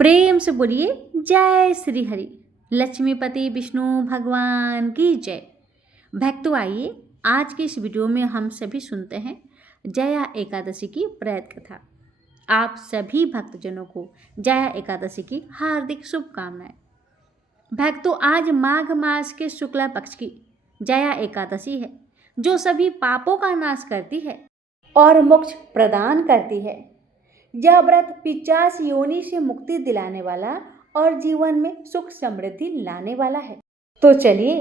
प्रेम से बोलिए जय श्री हरि। लक्ष्मीपति विष्णु भगवान की जय। भक्तों, आइए आज के इस वीडियो में हम सभी सुनते हैं जया एकादशी की प्रेत कथा। आप सभी भक्तजनों को जया एकादशी की हार्दिक शुभकामनाएं। भक्तों, आज माघ मास के शुक्ला पक्ष की जया एकादशी है, जो सभी पापों का नाश करती है और मोक्ष प्रदान करती है। यह व्रत 50 योनि से मुक्ति दिलाने वाला और जीवन में सुख समृद्धि लाने वाला है। तो चलिए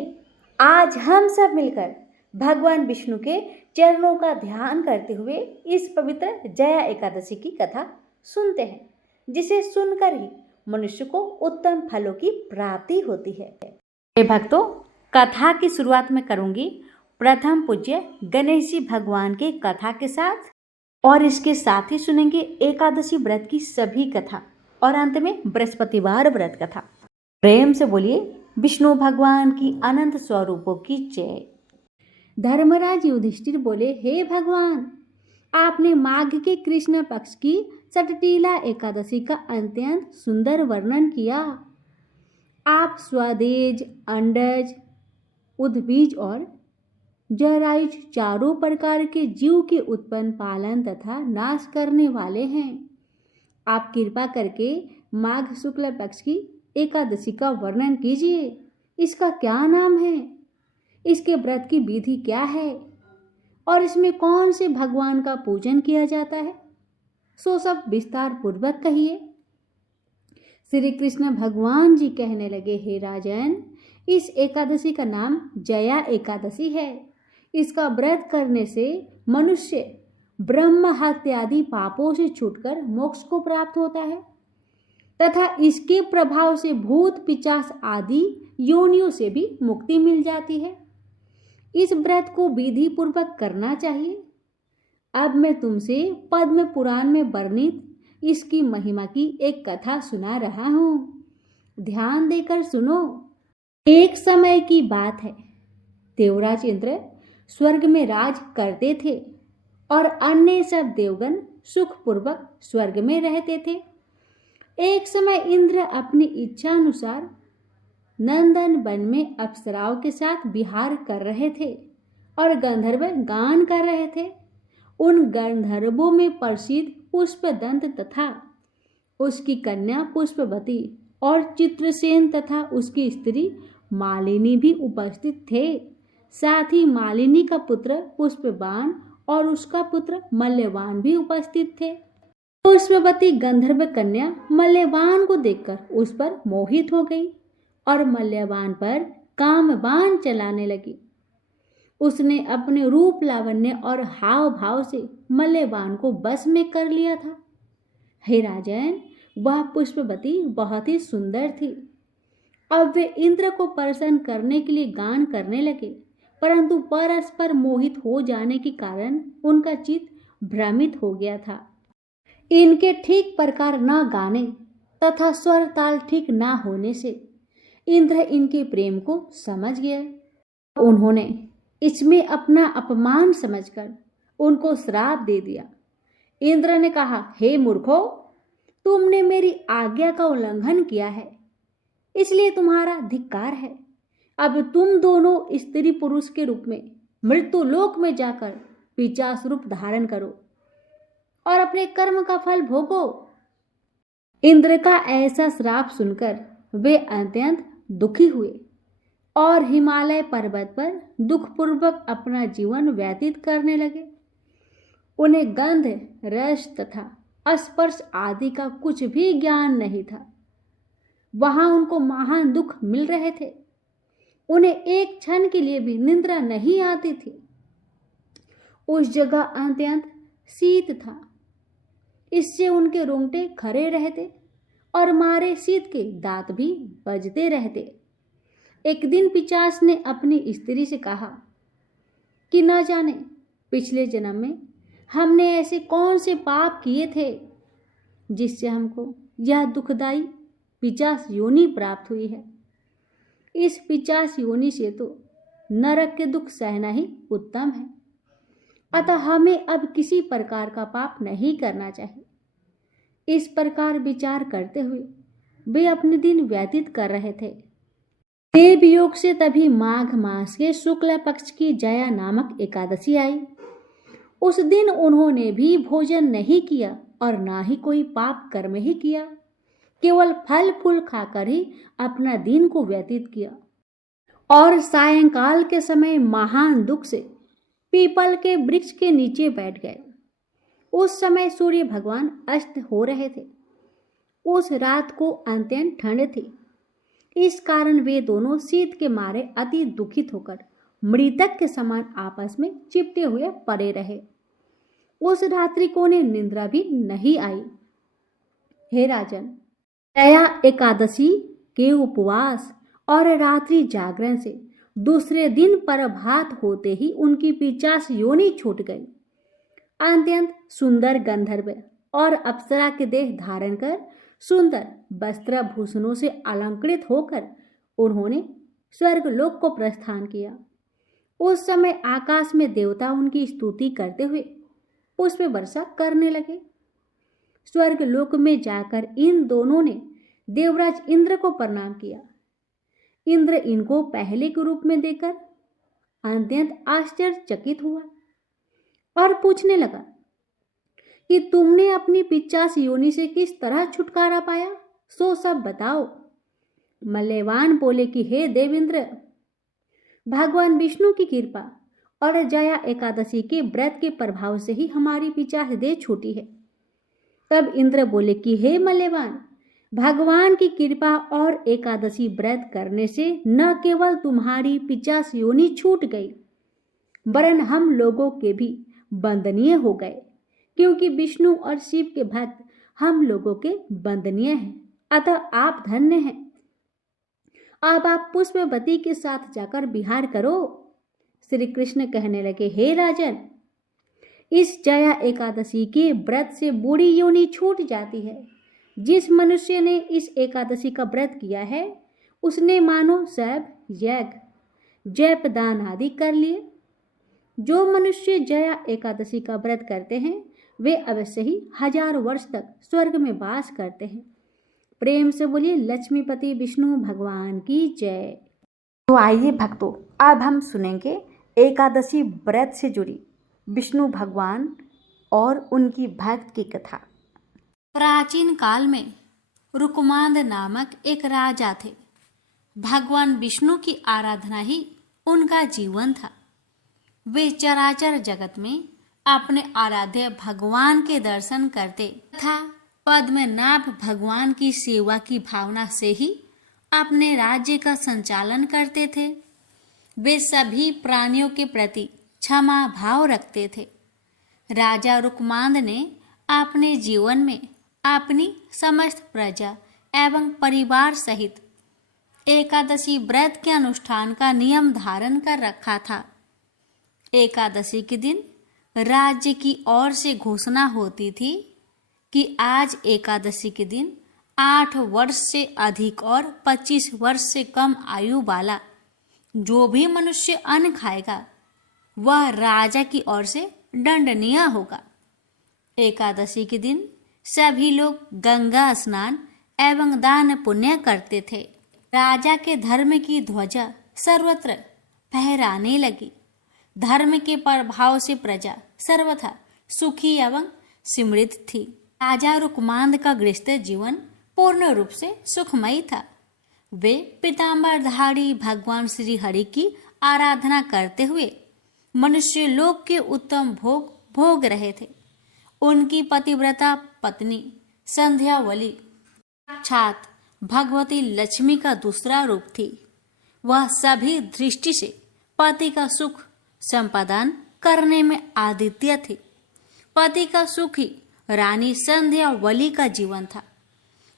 आज हम सब मिलकर भगवान विष्णु के चरणों का ध्यान करते हुए इस पवित्र जया एकादशी की कथा सुनते हैं, जिसे सुनकर ही मनुष्य को उत्तम फलों की प्राप्ति होती है। भक्तों, कथा की शुरुआत में करूंगी प्रथम पूज्य गणेश जी भगवान के कथा के साथ, और इसके साथ ही सुनेंगे एकादशी व्रत की सभी कथा और अंत में बृहस्पतिवार व्रत कथा। प्रेम से बोलिए विष्णु भगवान की अनंत स्वरूपों की जय। धर्मराज युधिष्ठिर बोले, हे भगवान, आपने माघ के कृष्ण पक्ष की सटटीला एकादशी का अत्यंत सुंदर वर्णन किया। आप स्वदेज, अंडज, उद्बीज और जरायुज चारों प्रकार के जीव के उत्पन्न, पालन तथा नाश करने वाले हैं। आप कृपा करके माघ शुक्ल पक्ष की एकादशी का वर्णन कीजिए। इसका क्या नाम है, इसके व्रत की विधि क्या है और इसमें कौन से भगवान का पूजन किया जाता है, सो सब विस्तार पूर्वक कहिए। श्री कृष्ण भगवान जी कहने लगे, हे राजन, इस एकादशी का नाम जया एकादशी है। इसका व्रत करने से मनुष्य ब्रह्म हत्यादि पापों से छूटकर मोक्ष को प्राप्त होता है तथा इसके प्रभाव से भूत पिशाच आदि योनियों से भी मुक्ति मिल जाती है। इस व्रत को विधि पूर्वक करना चाहिए। अब मैं तुमसे पद्म पुराण में वर्णित इसकी महिमा की एक कथा सुना रहा हूँ। ध्यान देकर सुनो। एक समय की बात है, देवराज इंद्र स्वर्ग में राज करते थे और अन्य सब देवगण सुखपूर्वक स्वर्ग में रहते थे। एक समय इंद्र अपनी इच्छा अनुसार नंदन वन में अप्सराओं के साथ विहार कर रहे थे और गंधर्व गान कर रहे थे। उन गंधर्वों में प्रसिद्ध पुष्पदंत तथा उसकी कन्या पुष्पवती और चित्रसेन तथा उसकी स्त्री मालिनी भी उपस्थित थे। साथ ही मालिनी का पुत्र पुष्पवान और उसका पुत्र मल्यवान भी उपस्थित थे। पुष्पवती गंधर्व कन्या मल्यवान को देखकर उस पर मोहित हो गई और मल्यवान पर कामबाण चलाने लगी। उसने अपने रूप, लावण्य और हाव भाव से मल्यवान को बस में कर लिया था। हे राजन, वह पुष्पवती बहुत ही सुंदर थी। अब वे इंद्र को प्रसन्न करने के लिए गान करने लगे, परंतु परस्पर मोहित हो जाने के कारण उनका चित्त भ्रमित हो गया था। इनके ठीक प्रकार न गाने तथा स्वर ताल ठीक न होने से इंद्र इनके प्रेम को समझ गए। उन्होंने इसमें अपना अपमान समझकर उनको श्राप दे दिया। इंद्र ने कहा, हे मूर्खो, तुमने मेरी आज्ञा का उल्लंघन किया है, इसलिए तुम्हारा धिक्कार है। अब तुम दोनों स्त्री पुरुष के रूप में मृत्यु लोक में जाकर पिशाच रूप धारण करो और अपने कर्म का फल भोगो। इंद्र का ऐसा श्राप सुनकर वे अत्यंत दुखी हुए और हिमालय पर्वत पर दुखपूर्वक अपना जीवन व्यतीत करने लगे। उन्हें गंध, रस तथा स्पर्श आदि का कुछ भी ज्ञान नहीं था। वहां उनको महान दुख मिल रहे थे। उन्हें एक क्षण के लिए भी निद्रा नहीं आती थी। उस जगह अत्यंत शीत था, इससे उनके रोंगटे खड़े रहते और मारे शीत के दांत भी बजते रहते। एक दिन पिशाच ने अपनी स्त्री से कहा कि न जाने पिछले जन्म में हमने ऐसे कौन से पाप किए थे जिससे हमको यह दुखदाई पिशाच योनि प्राप्त हुई है। इस पिशाच योनि से तो नरक के दुख सहना ही उत्तम है, अतः हमें अब किसी प्रकार का पाप नहीं करना चाहिए। इस प्रकार विचार करते हुए वे अपने दिन व्यतीत कर रहे थे। देवयोग से तभी माघ मास के शुक्ल पक्ष की जया नामक एकादशी आई। उस दिन उन्होंने भी भोजन नहीं किया और ना ही कोई पाप कर्म ही किया, केवल फल फूल खाकर ही अपना दिन को व्यतीत किया। और सायंकाल के समय महान दुख से पीपल के वृक्ष के नीचे बैठ गए। उस समय सूर्य भगवान अस्त हो रहे थे। उस रात को अत्यंत ठंड थी। इस कारण वे दोनों शीत के मारे अति दुखित होकर मृतक के समान आपस में चिपटे हुए पड़े रहे। उस रात्रि को उन्हें निद्रा भी नहीं आई। हे राजन, जया एकादशी के उपवास और रात्रि जागरण से दूसरे दिन प्रभात होते ही उनकी 50 योनि छूट गई। अत्यंत सुंदर गंधर्व और अप्सरा के देह धारण कर सुंदर वस्त्र भूषणों से अलंकृत होकर उन्होंने स्वर्गलोक को प्रस्थान किया। उस समय आकाश में देवता उनकी स्तुति करते हुए पुष्प वर्षा करने लगे। स्वर्गलोक में जाकर इन दोनों ने देवराज इंद्र को प्रणाम किया। इंद्र इनको पहले के रूप में देखकर अत्यंत आश्चर्यचकित हुआ और पूछने लगा कि तुमने अपनी 50 योनि से किस तरह छुटकारा पाया, सो सब बताओ। मल्यवान बोले कि हे देवेंद्र, भगवान विष्णु की कृपा और जया एकादशी के व्रत के प्रभाव से ही हमारी 50 देह छूटी है। तब इंद्र बोले कि हे मल्यवान, भगवान की कृपा और एकादशी व्रत करने से न केवल तुम्हारी 50 योनि छूट गई, वरन हम लोगों के भी वंदनीय हो गए, क्योंकि विष्णु और शिव के भक्त हम लोगों के वंदनीय हैं। अतः आप धन्य हैं। अब आप पुष्पवती के साथ जाकर विहार करो। श्री कृष्ण कहने लगे, हे राजन, इस जया एकादशी के व्रत से बूढ़ी योनि छूट जाती है। जिस मनुष्य ने इस एकादशी का व्रत किया है, उसने मानो शैव, यज्ञ, जप, दान आदि कर लिए। जो मनुष्य जया एकादशी का व्रत करते हैं, वे अवश्य ही 1000 वर्ष तक स्वर्ग में वास करते हैं। प्रेम से बोलिए लक्ष्मीपति विष्णु भगवान की जय। तो आइए भक्तों, अब हम सुनेंगे एकादशी व्रत से जुड़ी विष्णु भगवान और उनकी भक्त की कथा। प्राचीन काल में रुकमांद नामक एक राजा थे। भगवान विष्णु की आराधना ही उनका जीवन था। वे चराचर जगत में अपने आराध्य भगवान के दर्शन करते तथा पद्मनाभ भगवान की सेवा की भावना से ही अपने राज्य का संचालन करते थे। वे सभी प्राणियों के प्रति क्षमा भाव रखते थे। राजा रुकमांद ने अपने जीवन में अपनी समस्त प्रजा एवं परिवार सहित एकादशी व्रत के अनुष्ठान का नियम धारण कर रखा था। एकादशी के दिन राज्य की ओर से घोषणा होती थी कि आज एकादशी के दिन 8 वर्ष से अधिक और 25 वर्ष से कम आयु वाला जो भी मनुष्य अन्न खाएगा, वह राजा की ओर से दंडनीय होगा। एकादशी के दिन सभी लोग गंगा स्नान एवं दान पुण्य करते थे। राजा के धर्म की ध्वजा सर्वत्र फहराने लगी। धर्म के प्रभाव से प्रजा सर्वथा सुखी एवं समृद्ध थी। राजा रुकमांद का गृहस्थ जीवन पूर्ण रूप से सुखमयी था। वे पीतांबरधारी भगवान श्री हरि की आराधना करते हुए मनुष्य लोक के उत्तम भोग भोग रहे थे। उनकी पतिव्रता पत्नी संध्यावली साक्षात भगवती लक्ष्मी का दूसरा रूप थी। वह सभी दृष्टि से पति का सुख संपादन करने में आदित्य थी। पति का सुख ही रानी संध्यावली का जीवन था।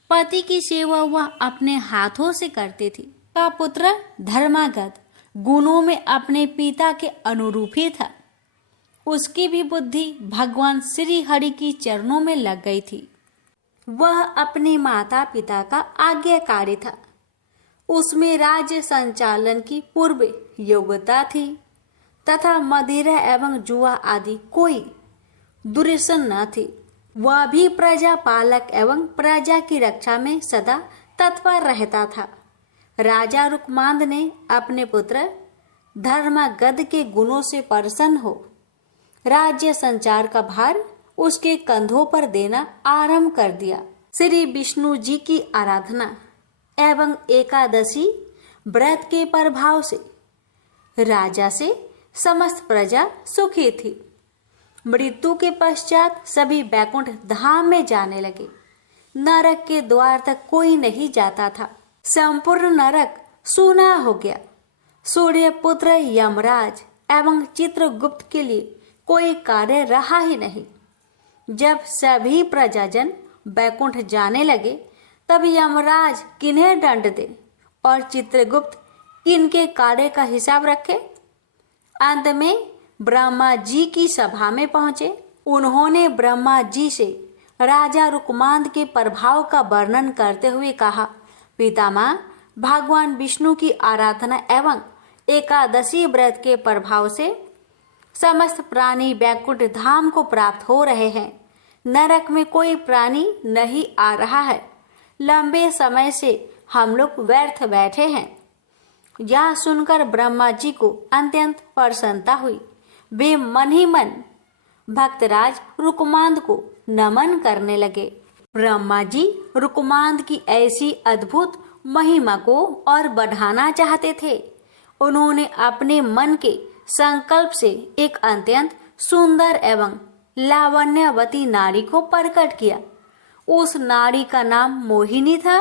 पति की सेवा वह अपने हाथों से करती थी। का पुत्र धर्मागत गुणों में अपने पिता के अनुरूप ही था। उसकी भी बुद्धि भगवान श्री हरि की चरणों में लग गई थी। वह अपने माता पिता का आज्ञाकारी था। उसमें राज्य संचालन की पूर्व योग्यता थी तथा मदिरा एवं जुआ आदि कोई दुर्व्यसन न थी। वह भी प्रजा पालक एवं प्रजा की रक्षा में सदा तत्पर रहता था। राजा रुकमांद ने अपने पुत्र धर्मागध के गुणों से प्रसन्न हो राज्य संचार का भार उसके कंधों पर देना आरंभ कर दिया। श्री विष्णु जी की आराधना एवं एकादशी व्रत के प्रभाव से राजा से समस्त प्रजा सुखी थी। मृत्यु के पश्चात सभी बैकुंठ धाम में जाने लगे। नरक के द्वार तक कोई नहीं जाता था। संपूर्ण नरक सूना हो गया। सूर्य पुत्र यमराज एवं चित्रगुप्त के लिए कोई कार्य रहा ही नहीं। जब सभी प्रजाजन बैकुंठ जाने लगे तब यमराज किन्हें दंड दे और चित्रगुप्त किनके कार्य का हिसाब रखे। अंत में ब्रह्मा जी की सभा में पहुंचे। उन्होंने ब्रह्मा जी से राजा रुकमांद के प्रभाव का वर्णन करते हुए कहा, पितामह, भगवान विष्णु की आराधना एवं एकादशी व्रत के प्रभाव से समस्त प्राणी बैकुंठ धाम को प्राप्त हो रहे हैं। नरक में कोई प्राणी नहीं आ रहा है। लंबे समय से हम लोग व्यर्थ बैठे हैं। यह सुनकर ब्रह्मा जी को अत्यंत प्रसन्नता हुई। वे मन ही मन भक्तराज रुकमांद को नमन करने लगे। ब्रह्मा जी रुकमांद की ऐसी अद्भुत महिमा को और बढ़ाना चाहते थे। उन्होंने अपने मन के संकल्प से एक अत्यंत सुंदर एवं लावण्यवती नारी को प्रकट किया। उस नारी का नाम मोहिनी था।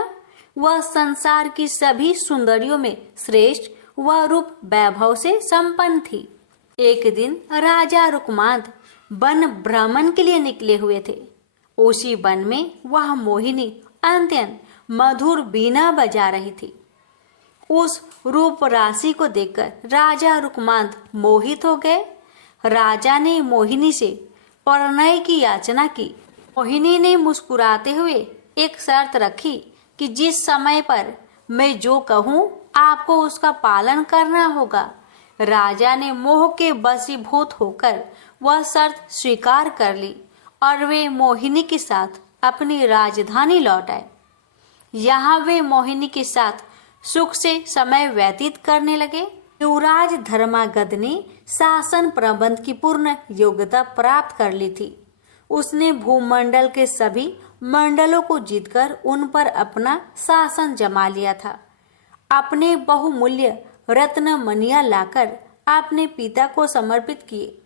वह संसार की सभी सुंदरियों में श्रेष्ठ व रूप वैभव से संपन्न थी। एक दिन राजा रुकमांद वन भ्रमण के लिए निकले हुए थे। उसी वन में वह मोहिनी अत्यंत मधुर बीना बजा रही थी। उस रूप राशि को देखकर राजा रुकमांद मोहित हो गए। राजा ने मोहिनी से परिणय की याचना की। मोहिनी ने मुस्कुराते हुए एक शर्त रखी कि जिस समय पर मैं जो कहूँ आपको उसका पालन करना होगा। राजा ने मोह के वशीभूत होकर वह शर्त स्वीकार कर ली और वे मोहिनी के साथ अपनी राजधानी लौट आए। यहाँ वे मोहिनी के साथ सुख से समय व्यतीत करने लगे। युवराज धर्मागध ने शासन प्रबंध की पूर्ण योग्यता प्राप्त कर ली थी। उसने भूमंडल के सभी मंडलों को जीतकर उन पर अपना शासन जमा लिया था। अपने बहुमूल्य रत्न मणियां लाकर अपने पिता को समर्पित किए।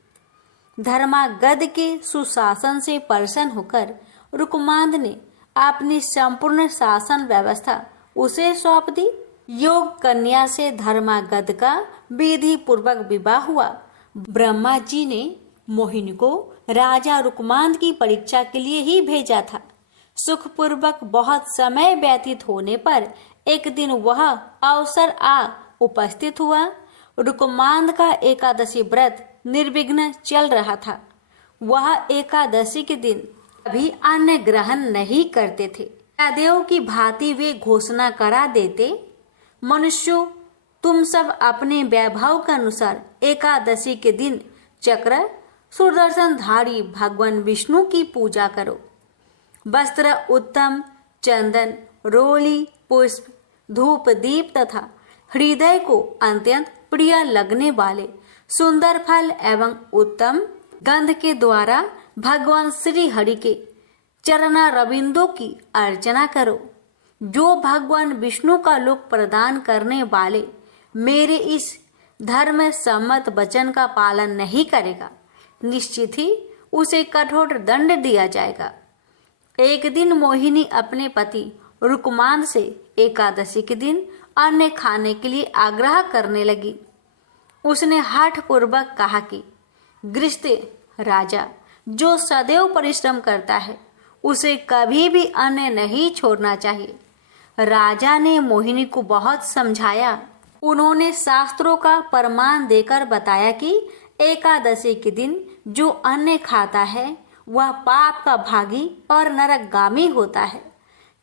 धर्मागध के सुशासन से प्रसन्न होकर रुकमांद ने अपनी संपूर्ण शासन व्यवस्था उसे सौंप दी। योग कन्या से धर्मागध का विधि पूर्वक विवाह हुआ। ब्रह्मा जी ने मोहिनी को राजा रुकमांद की परीक्षा के लिए ही भेजा था। सुखपूर्वक बहुत समय व्यतीत होने पर एक दिन वह अवसर आ उपस्थित हुआ। रुकमांद का एकादशी व्रत निर्विघ्न चल रहा था। वह एकादशी के दिन कभी अन्न ग्रहण नहीं करते थे। देव की भांति वे घोषणा करा देते, मनुष्यों, तुम सब अपने वैभव के अनुसार एकादशी के दिन चक्र सुदर्शन धारी भगवान विष्णु की पूजा करो। वस्त्र उत्तम, चंदन, रोली, पुष्प, धूप, दीप तथा हृदय को अत्यंत प्रिय लगने वाले सुंदर फल एवं उत्तम गंध के द्वारा भगवान श्री हरि के चरणा रविंदों की अर्चना करो। जो भगवान विष्णु का लोक प्रदान करने वाले मेरे इस धर्म सम्मत वचन का पालन नहीं करेगा, निश्चित ही उसे कठोर दंड दिया जाएगा। एक दिन मोहिनी अपने पति रुकमांद से एकादशी के दिन अन्न खाने के लिए आग्रह करने लगी। उसने हठ पूर्वक कहा कि गृहस्थ राजा जो सदैव परिश्रम करता है उसे कभी भी अन्न नहीं छोड़ना चाहिए। राजा ने मोहिनी को बहुत समझाया। उन्होंने शास्त्रों का प्रमाण देकर बताया कि एकादशी के दिन जो अन्न खाता है वह पाप का भागी और नरकगामी होता है।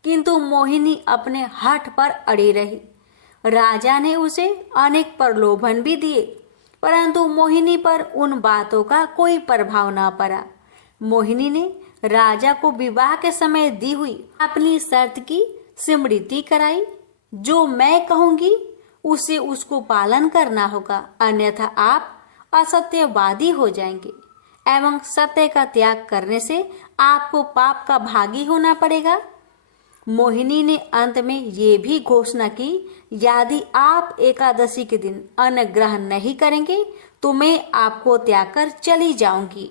किंतु मोहिनी अपने हठ पर अड़ी रही। राजा ने उसे अनेक प्रलोभन भी दिए, परंतु मोहिनी पर उन बातों का कोई प्रभाव न पड़ा। मोहिनी ने राजा को विवाह के समय दी हुई अपनी शर्त की स्मृति कराई। जो मैं कहूंगी उसे उसको पालन करना होगा, अन्यथा आप असत्यवादी हो जाएंगे एवं सत्य का त्याग करने से आपको पाप का भागी होना पड़ेगा। मोहिनी ने अंत में ये भी घोषणा की, यदि आप एकादशी के दिन अन्न ग्रहण नहीं करेंगे तो मैं आपको त्याग कर चली जाऊंगी।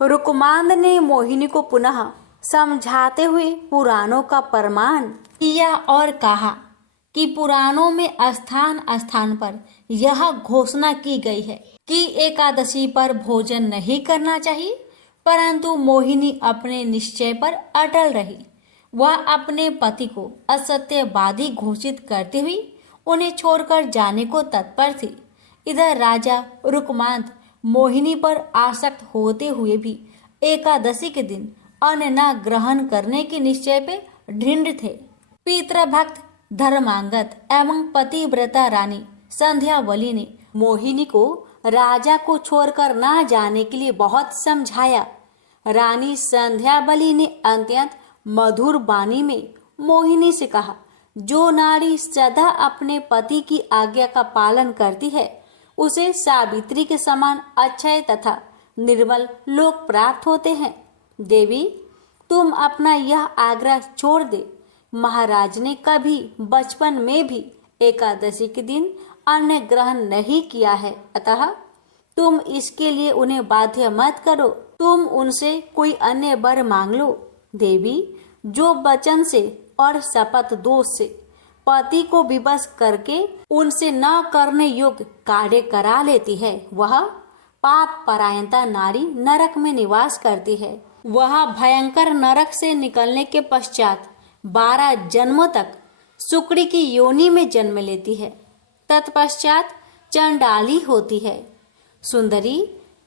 रुकमांद ने मोहिनी को पुनः समझाते हुए पुराणों का प्रमाण किया और कहा कि पुराणों में स्थान स्थान पर यह घोषणा की गई है कि एकादशी पर भोजन नहीं करना चाहिए, परंतु मोहिनी अपने निश्चय पर अटल रही। वह अपने पति को असत्यवादी घोषित करते हुए उन्हें छोड़कर जाने को तत्पर थी। इधर राजा रुकमांद मोहिनी पर आसक्त होते हुए भी एकादशी के दिन अन्न न ग्रहण करने के निश्चय पे दृढ़ थे। पितृभक्त धर्मांगद एवं पतिव्रता रानी संध्यावली ने मोहिनी को राजा को छोड़कर न जाने के लिए बहुत समझाया। रानी संध्यावली ने अत्यंत मधुर वाणी में मोहिनी से कहा, जो नारी सदा अपने पति की आज्ञा का पालन करती है उसे सावित्री के समान अक्षय तथा निर्मल लोक प्राप्त होते हैं। देवी, तुम अपना यह आग्रह छोड़ दे। महाराज ने कभी बचपन में भी एकादशी के दिन अन्न ग्रहण नहीं किया है, अतः तुम इसके लिए उन्हें बाध्य मत करो। तुम उनसे कोई अन्य वर मांग लो। देवी, जो वचन से और शपथ दोष से पति को विवश करके उनसे न करने योग्य कार्य करा लेती है, वह पाप परायणता नारी नरक में निवास करती है। वह भयंकर नरक से निकलने के पश्चात 12 जन्मों तक सुकड़ी की योनि में जन्म लेती है, तत्पश्चात चंडाली होती है। सुंदरी,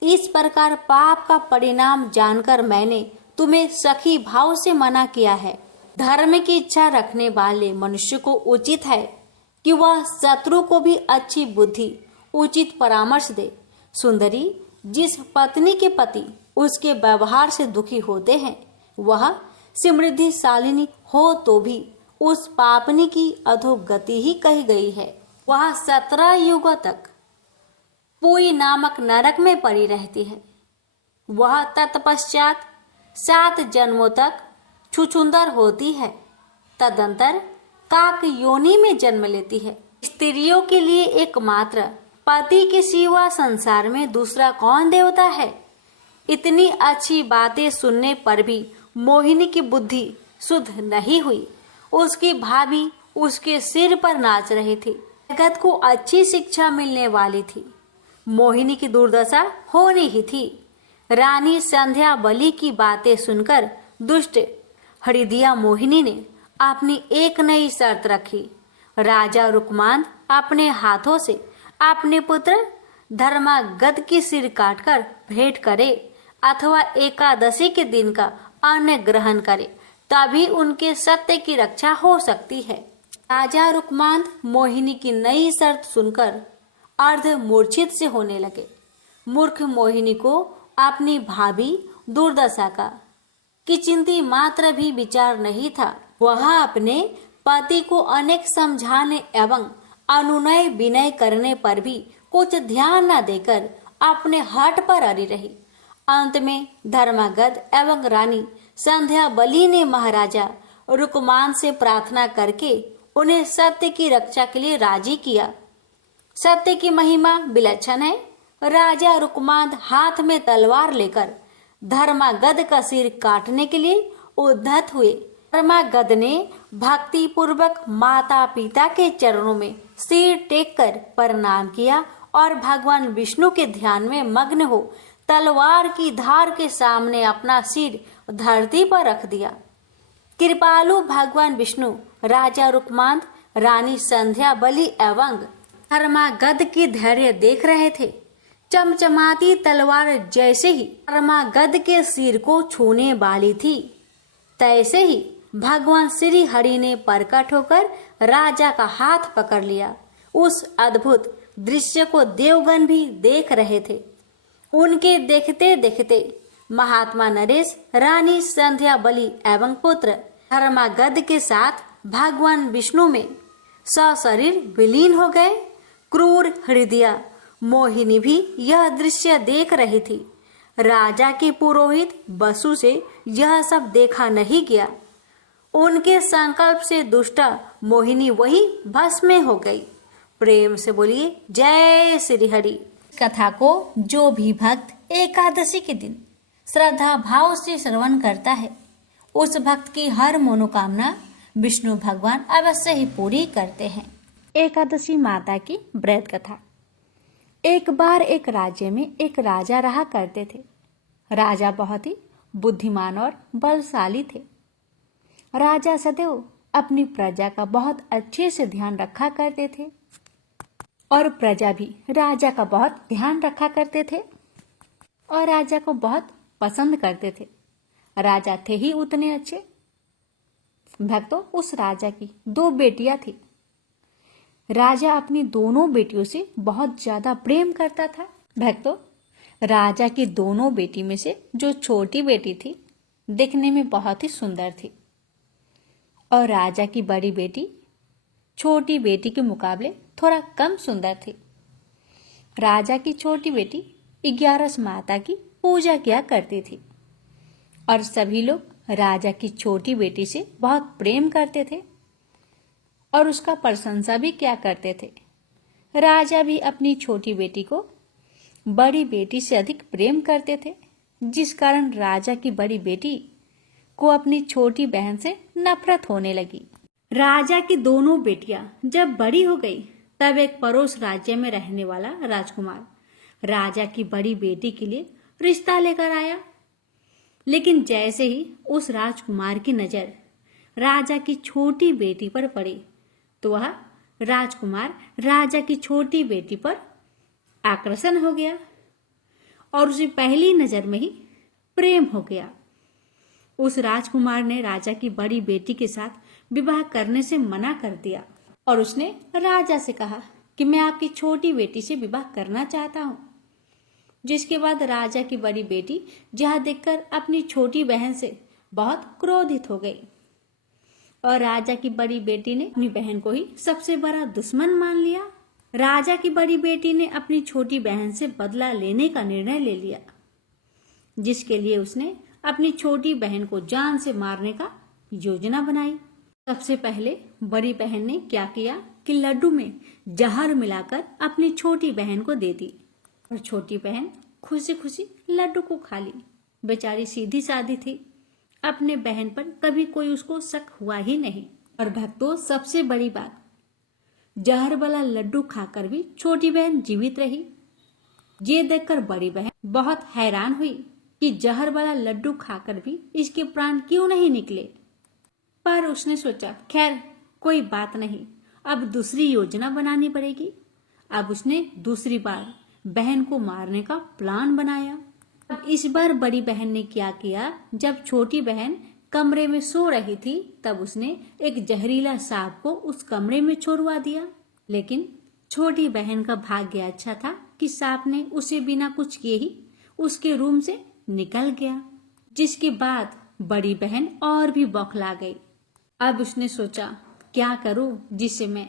इस प्रकार पाप का परिणाम जानकर मैंने तुम्हें सखी भाव से मना किया है। धर्म की इच्छा रखने वाले मनुष्य को उचित है कि वह शत्रु को भी अच्छी बुद्धि, उचित परामर्श दे। सुंदरी, जिस पत्नी के पति उसके व्यवहार से दुखी होते हैं, वह समृद्धिशालिनी हो तो भी उस पापनी की अधोगति ही कही गई है। वह 17 युगों तक पुई नामक नरक में पड़ी रहती है। वह तत्पश्चात 7 जन्मों तक छुछुंदर होती है, तदंतर काक योनि में जन्म लेती है। स्त्रियों के लिए एकमात्र पति के सिवा संसार में दूसरा कौन देवता है? इतनी अच्छी बातें सुनने पर भी मोहिनी की बुद्धि शुद्ध नहीं हुई। उसकी भाभी उसके सिर पर नाच रही थी। जगत को अच्छी शिक्षा मिलने वाली थी। मोहिनी की दुर्दशा होनी ही थी। रानी संध्यावली की बातें सुनकर दुष्ट हृदया मोहिनी ने अपनी एक नई शर्त रखी। राजा रुकमांद अपने हाथों से अपने पुत्र धर्मागद की सिर काटकर भेंट करे अथवा एकादशी के दिन का अन्न ग्रहण करे, तभी उनके सत्य की रक्षा हो सकती है। राजा रुकमांद मोहिनी की नई शर्त सुनकर अर्ध मूर्छित से होने लगे। मूर्ख मोहिनी को अपनी भाभी दुर्दशा का किंचित मात्र भी विचार नहीं था। वह अपने पति को अनेक समझाने एवं अनुनय विनय करने पर भी कुछ ध्यान न देकर अपने हठ पर अड़ी रही। अंत में धर्मागद एवं रानी संध्यावली ने महाराजा रुकमान से प्रार्थना करके उन्हें सत्य की रक्षा के लिए राजी किया। सत्य की महिमा विलक्षण है। राजा रुकमांद हाथ में तलवार लेकर धर्मागद का सिर काटने के लिए उद्धत हुए। धर्मागद ने भक्ति पूर्वक माता पिता के चरणों में सिर टेक कर प्रणाम किया और भगवान विष्णु के ध्यान में मग्न हो तलवार की धार के सामने अपना सिर धरती पर रख दिया। कृपालु भगवान विष्णु राजा रुकमांद, रानी संध्यावली एवं धर्मागद की धैर्य देख रहे थे। चमचमाती तलवार जैसे ही धर्मागद के सिर को छूने वाली थी, तैसे ही भगवान श्री हरि ने प्रकट होकर राजा का हाथ पकड़ लिया। उस अद्भुत दृश्य को देवगण भी देख रहे थे। उनके देखते देखते महात्मा नरेश, रानी संध्यावली एवं पुत्र धर्मागद के साथ भगवान विष्णु में सशरीर विलीन हो गए। क्रूर हृदया मोहिनी भी यह दृश्य देख रही थी। राजा के पुरोहित बसु से यह सब देखा नहीं गया। उनके संकल्प से दुष्टा मोहिनी वही भस्म में हो गई। प्रेम से बोलिए जय श्री हरि। कथा को जो भी भक्त एकादशी के दिन श्रद्धा भाव से श्रवण करता है, उस भक्त की हर मनोकामना विष्णु भगवान अवश्य ही पूरी करते हैं। एकादशी माता की व्रत कथा। एक बार एक राज्य में एक राजा रहा करते थे। राजा बहुत ही बुद्धिमान और बलशाली थे। राजा सदैव अपनी प्रजा का बहुत अच्छे से ध्यान रखा करते थे और प्रजा भी राजा का बहुत ध्यान रखा करते थे और राजा को बहुत पसंद करते थे। राजा थे ही उतने अच्छे। भक्तों, उस राजा की 2 बेटियां थी। राजा अपनी दोनों बेटियों से बहुत ज्यादा प्रेम करता था। भक्तों, राजा की दोनों बेटी में से जो छोटी बेटी थी दिखने में बहुत ही सुंदर थी और राजा की बड़ी बेटी छोटी बेटी के मुकाबले थोड़ा कम सुंदर थी। राजा की छोटी बेटी 11 माता की पूजा किया करती थी और सभी लोग राजा की छोटी बेटी से बहुत प्रेम करते थे और उसका प्रशंसा भी किया करते थे। राजा भी अपनी छोटी बेटी को बड़ी बेटी से अधिक प्रेम करते थे, जिस कारण राजा की बड़ी बेटी को अपनी छोटी बहन से नफरत होने लगी। राजा की दोनों बेटियां जब बड़ी हो गई, तब एक पड़ोस राज्य में रहने वाला राजकुमार राजा की बड़ी बेटी के लिए रिश्ता लेकर आया। लेकिन जैसे ही उस राजकुमार की नजर राजा की छोटी बेटी पर पड़ी, तो वह राजकुमार राजा की छोटी बेटी पर आकर्षण हो गया और उसे पहली नजर में ही प्रेम हो गया। उस राजकुमार ने राजा की बड़ी बेटी के साथ विवाह करने से मना कर दिया और उसने राजा से कहा कि मैं आपकी छोटी बेटी से विवाह करना चाहता हूँ। जिसके बाद राजा की बड़ी बेटी यह देखकर अपनी छोटी बहन से बहुत क्रोधित हो गई और राजा की बड़ी बेटी ने अपनी बहन को ही सबसे बड़ा दुश्मन मान लिया। राजा की बड़ी बेटी ने अपनी छोटी बहन से बदला लेने का निर्णय ले लिया, जिसके लिए उसने अपनी छोटी बहन को जान से मारने का योजना बनाई। सबसे पहले बड़ी बहन ने क्या किया कि लड्डू में जहर मिलाकर अपनी छोटी बहन को दे दी और छोटी बहन खुशी खुशी लड्डू को खा ली। बेचारी सीधी सादी थी, अपने बहन पर कभी कोई उसको शक हुआ ही नहीं। और भक्तों, सबसे बड़ी बात, जहर वाला लड्डू खाकर भी छोटी बहन जीवित रही। ये देखकर बड़ी बहन बहुत हैरान हुई कि जहर वाला लड्डू खाकर भी इसके प्राण क्यों नहीं निकले। पर उसने सोचा, खैर कोई बात नहीं, अब दूसरी योजना बनानी पड़ेगी। अब उसने दूसरी बार बहन को मारने का प्लान बनाया। अब इस बार बड़ी बहन ने क्या किया, जब छोटी बहन कमरे में सो रही थी, तब उसने एक जहरीला सांप को उस कमरे में छोड़वा दिया। लेकिन छोटी बहन का भाग्य अच्छा था कि सांप ने उसे बिना कुछ किए ही उसके रूम से निकल गया, जिसके बाद बड़ी बहन और भी बौखला गई। अब उसने सोचा, क्या करूं जिससे मैं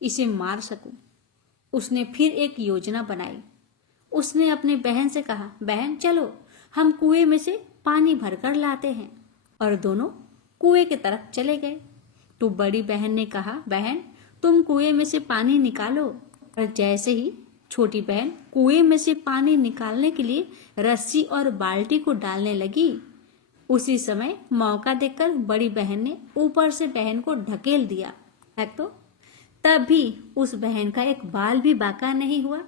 इसे मार सकूं। उसने फिर एक योजना बनाई। उसने अपने बहन से कहा, बहन चलो हम कुएं में से पानी भरकर लाते हैं, और दोनों कुएं की तरफ चले गए। तो बड़ी बहन ने कहा, बहन तुम कुएं में से पानी निकालो। और जैसे ही छोटी बहन कुएं में से पानी निकालने के लिए रस्सी और बाल्टी को डालने लगी, उसी समय मौका देखकर बड़ी बहन ने ऊपर से बहन को ढकेल दिया। तो तब भी उस बहन का एक बाल भी बाका नहीं हुआ,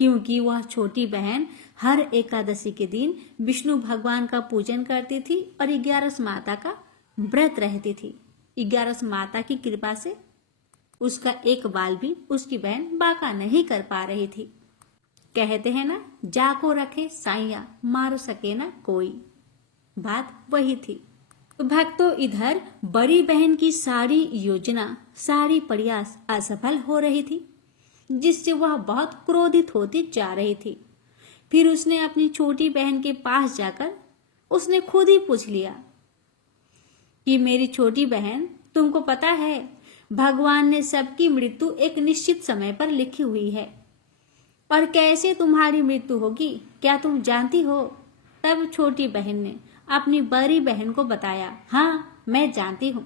क्योंकि वह छोटी बहन हर एकादशी के दिन विष्णु भगवान का पूजन करती थी और 11 माता का व्रत रहती थी। 11 माता की कृपा से उसका एक बाल भी उसकी बहन बाका नहीं कर पा रही थी। कहते हैं ना, जाको रखे साइया मार सके ना कोई, बात वही थी। तो भक्तों, इधर बड़ी बहन की सारी योजना, सारी प्रयास असफल हो रही थी, जिससे वह बहुत क्रोधित होती जा रही थी। फिर उसने अपनी छोटी बहन के पास जाकर उसने खुद ही पूछ लिया कि मेरी छोटी बहन, तुमको पता है भगवान ने सबकी मृत्यु एक निश्चित समय पर लिखी हुई है, और कैसे तुम्हारी मृत्यु होगी क्या तुम जानती हो? तब छोटी बहन ने अपनी बड़ी बहन को बताया, हाँ मैं जानती हूँ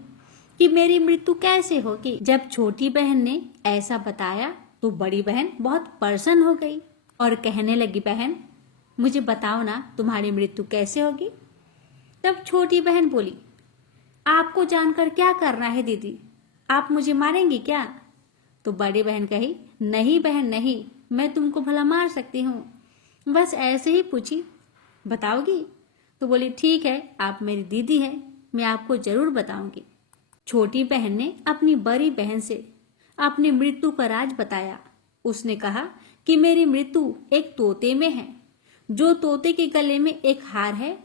कि मेरी मृत्यु कैसे होगी। जब छोटी बहन ने ऐसा बताया तो बड़ी बहन बहुत प्रसन्न हो गई और कहने लगी, बहन मुझे बताओ ना तुम्हारी मृत्यु कैसे होगी। तब छोटी बहन बोली, आपको जानकर क्या करना है दीदी, आप मुझे मारेंगी क्या? तो बड़ी बहन कही, नहीं बहन नहीं, मैं तुमको भला मार सकती हूँ, बस ऐसे ही पूछी, बताओगी? तो बोली, ठीक है आप मेरी दीदी है, मैं आपको जरूर बताऊंगी। छोटी बहन ने अपनी बड़ी बहन से अपनी मृत्यु का राज बताया। उसने कहा कि मेरी मृत्यु एक तोते में है, जो तोते के गले में एक हार है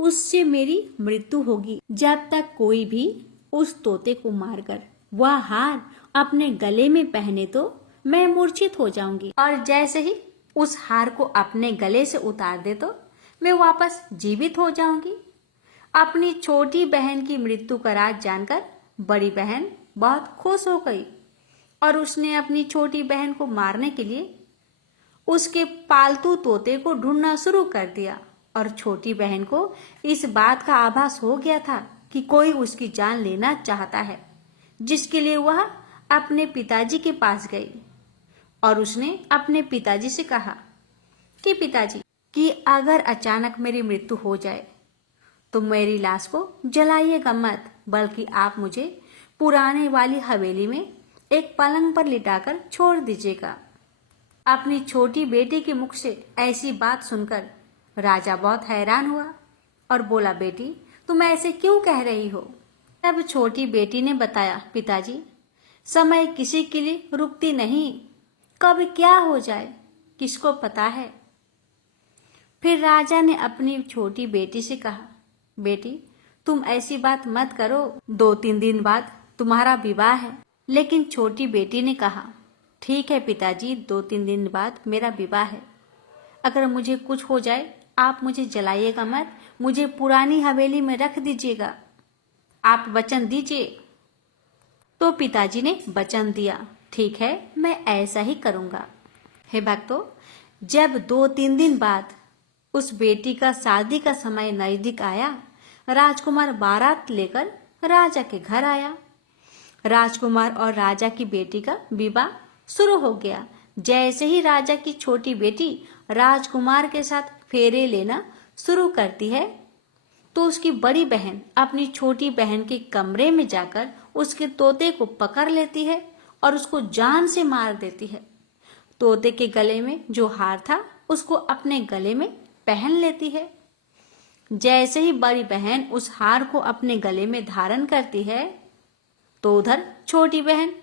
उससे मेरी मृत्यु होगी। जब तक कोई भी उस तोते को मारकर वह हार अपने गले में पहने तो मैं मूर्छित हो जाऊंगी, और जैसे ही उस हार को अपने गले से उतार दे तो मैं वापस जीवित हो जाऊंगी। अपनी छोटी बहन की मृत्यु का राज जानकर बड़ी बहन बहुत खुश हो गई और उसने अपनी छोटी बहन को मारने के लिए उसके पालतू तोते को ढूंढना शुरू कर दिया। और छोटी बहन को इस बात का आभास हो गया था कि कोई उसकी जान लेना चाहता है, जिसके लिए वह अपने पिताजी के पास गई और उसने अपने पिताजी से कहा कि पिताजी, कि अगर अचानक मेरी मृत्यु हो जाए तो मेरी लाश को जलाइएगा मत, बल्कि आप मुझे पुराने वाली हवेली में एक पलंग पर लिटाकर छोड़ दीजिएगा। अपनी छोटी बेटी के मुख से ऐसी बात सुनकर राजा बहुत हैरान हुआ और बोला, बेटी तुम ऐसे क्यों कह रही हो? तब छोटी बेटी ने बताया, पिताजी समय किसी के लिए रुकती नहीं, कब क्या हो जाए किसको पता है। फिर राजा ने अपनी छोटी बेटी से कहा, बेटी तुम ऐसी बात मत करो, 2-3 दिन बाद तुम्हारा विवाह है। लेकिन छोटी बेटी ने कहा, ठीक है पिताजी, 2-3 दिन बाद मेरा विवाह है, अगर मुझे कुछ हो जाए आप मुझे जलाइएगा मत, मुझे पुरानी हवेली में रख दीजिएगा, आप वचन दीजिए। तो पिताजी ने वचन दिया, ठीक है मैं ऐसा ही करूंगा। हे भक्तों, जब 2-3 दिन बाद उस बेटी का शादी का समय नजदीक आया, राजकुमार बारात लेकर राजा के घर आया। राजकुमार और राजा की बेटी का विवाह शुरू हो गया। जैसे ही राजा की छोटी बेटी राजकुमार के साथ फेरे लेना शुरू करती है तो उसकी बड़ी बहन अपनी छोटी बहन के कमरे में जाकर उसके तोते को पकड़ लेती है और उसको जान से मार देती है। तोते के गले में जो हार था उसको अपने गले में पहन लेती है। जैसे ही बड़ी बहन उस हार को अपने गले में धारण करती है तो उधर छोटी बहन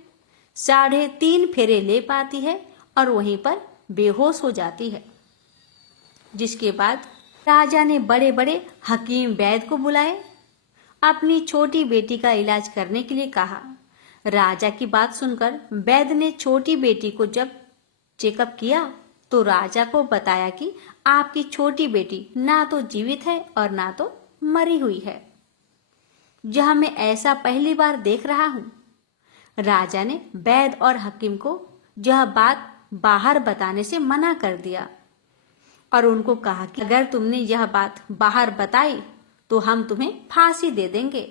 3.5 फेरे ले पाती है और वहीं पर बेहोश हो जाती है। जिसके बाद राजा ने बड़े बड़े हकीम वैद्य को बुलाए, अपनी छोटी बेटी का इलाज करने के लिए कहा। राजा की बात सुनकर वैद्य ने छोटी बेटी को जब चेकअप किया तो राजा को बताया कि आपकी छोटी बेटी ना तो जीवित है और ना तो मरी हुई है। यह मैं ऐसा पहली बार देख रहा हूँ। राजा ने वैद्य और हकीम को यह बात बाहर बताने से मना कर दिया और उनको कहा कि अगर तुमने यह बात बाहर बताई तो हम तुम्हें फांसी दे देंगे।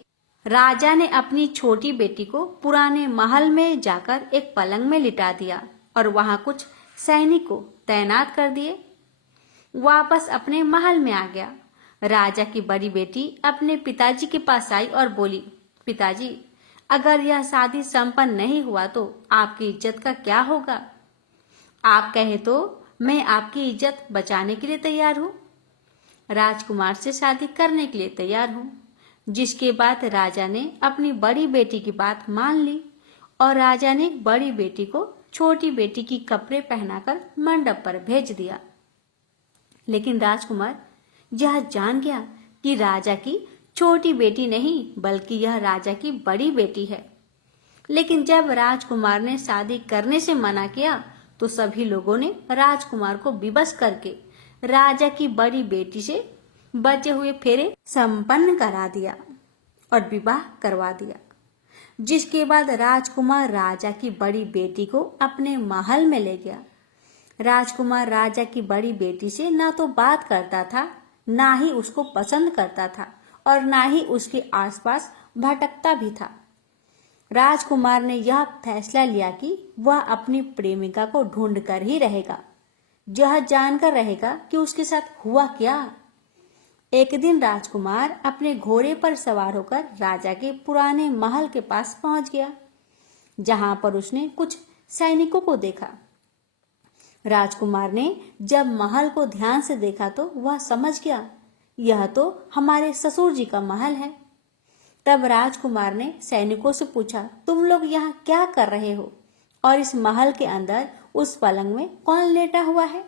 राजा ने अपनी छोटी बेटी को पुराने महल में जाकर एक पलंग में लिटा दिया और वहां कुछ सैनिक को तैनात कर दिए। वापस अपने महल में आ गया। राजा की बड़ी बेटी अपने पिताजी के पास आई और बोली, पिताजी अगर यह शादी संपन्न नहीं हुआ तो आपकी इज्जत का क्या होगा? आप कहे तो मैं आपकी इज्जत बचाने के लिए तैयार हूँ, राजकुमार से शादी करने के लिए तैयार हूँ। जिसके बाद राजा ने अपनी बड़ी बेटी की बात मान ली और राजा ने बड़ी बेटी को छोटी बेटी की कपड़े पहनाकर मंडप पर भेज दिया। लेकिन राजकुमार यह जान गया कि राजा की छोटी बेटी नहीं बल्कि यह राजा की बड़ी बेटी है। लेकिन जब राजकुमार ने शादी करने से मना किया तो सभी लोगों ने राजकुमार को विवश करके राजा की बड़ी बेटी से बचे हुए फेरे संपन्न करा दिया और विवाह करवा दिया। जिसके बाद राजकुमार राजा की बड़ी बेटी को अपने महल में ले गया। राजकुमार राजा की बड़ी बेटी से ना तो बात करता था, ना ही उसको पसंद करता था और ना ही उसके आसपास भटकता भी था। राजकुमार ने यह फैसला लिया कि वह अपनी प्रेमिका को ढूंढ कर ही रहेगा, यह जानकर रहेगा कि उसके साथ हुआ क्या। एक दिन राजकुमार अपने घोड़े पर सवार होकर राजा के पुराने महल के पास पहुंच गया, जहां पर उसने कुछ सैनिकों को देखा। राजकुमार ने जब महल को ध्यान से देखा तो वह समझ गया, यह तो हमारे ससुर जी का महल है। तब राजकुमार ने सैनिकों से पूछा, तुम लोग यहाँ क्या कर रहे हो और इस महल के अंदर उस पलंग में कौन लेटा हुआ है।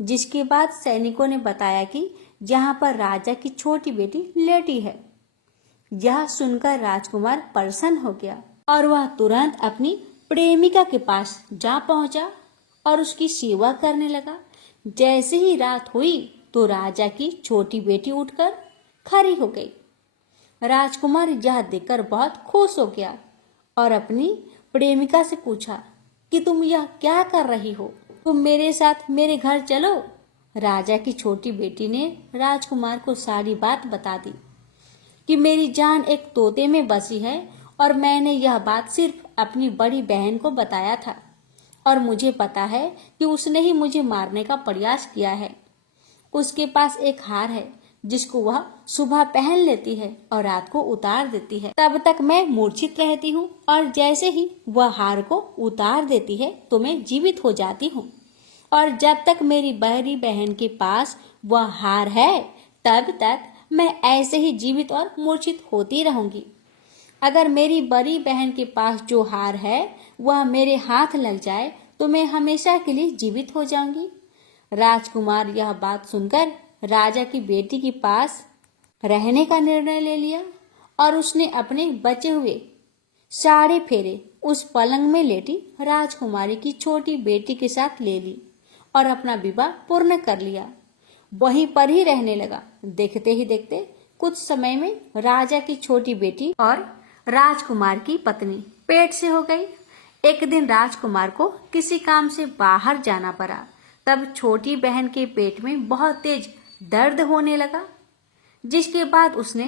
जिसके बाद सैनिकों ने बताया कि यहाँ पर राजा की छोटी बेटी लेटी है। यह सुनकर राजकुमार प्रसन्न हो गया और वह तुरंत अपनी प्रेमिका के पास जा पहुंचा और उसकी सेवा करने लगा। जैसे ही रात हुई तो राजा की छोटी बेटी उठकर खड़ी हो गई। राजकुमार यह देखकर बहुत खुश हो गया और अपनी प्रेमिका से पूछा कि तुम यह क्या कर रही हो, तुम मेरे साथ मेरे घर चलो। राजा की छोटी बेटी ने राजकुमार को सारी बात बता दी कि मेरी जान एक तोते में बसी है और मैंने यह बात सिर्फ अपनी बड़ी बहन को बताया था और मुझे पता है कि उसने ही मुझे मारने का प्रयास किया है। उसके पास एक हार है जिसको वह सुबह पहन लेती है और रात को उतार देती है। तब तक मैं मूर्छित रहती हूँ और जैसे ही वह हार को उतार देती है तो मैं जीवित हो जाती हूँ और जब तक मेरी बड़ी बहन के पास वह हार है तब तक मैं ऐसे ही जीवित और मूर्छित होती रहूंगी। अगर मेरी बड़ी बहन के पास जो हार है वह मेरे हाथ लग जाए तो मैं हमेशा के लिए जीवित हो जाऊंगी। राजकुमार यह बात सुनकर राजा की बेटी के पास रहने का निर्णय ले लिया और उसने अपने बचे हुए सारे फेरे उस पलंग में लेटी राजकुमारी की छोटी बेटी के साथ ले ली और अपना विवाह पूर्ण कर लिया। वहीं पर ही रहने लगा। देखते ही देखते कुछ समय में राजा की छोटी बेटी और राजकुमार की पत्नी पेट से हो गई। एक दिन राजकुमार को किसी काम से बाहर जाना पड़ा। तब छोटी बहन के पेट में बहुत तेज दर्द होने लगा, जिसके बाद उसने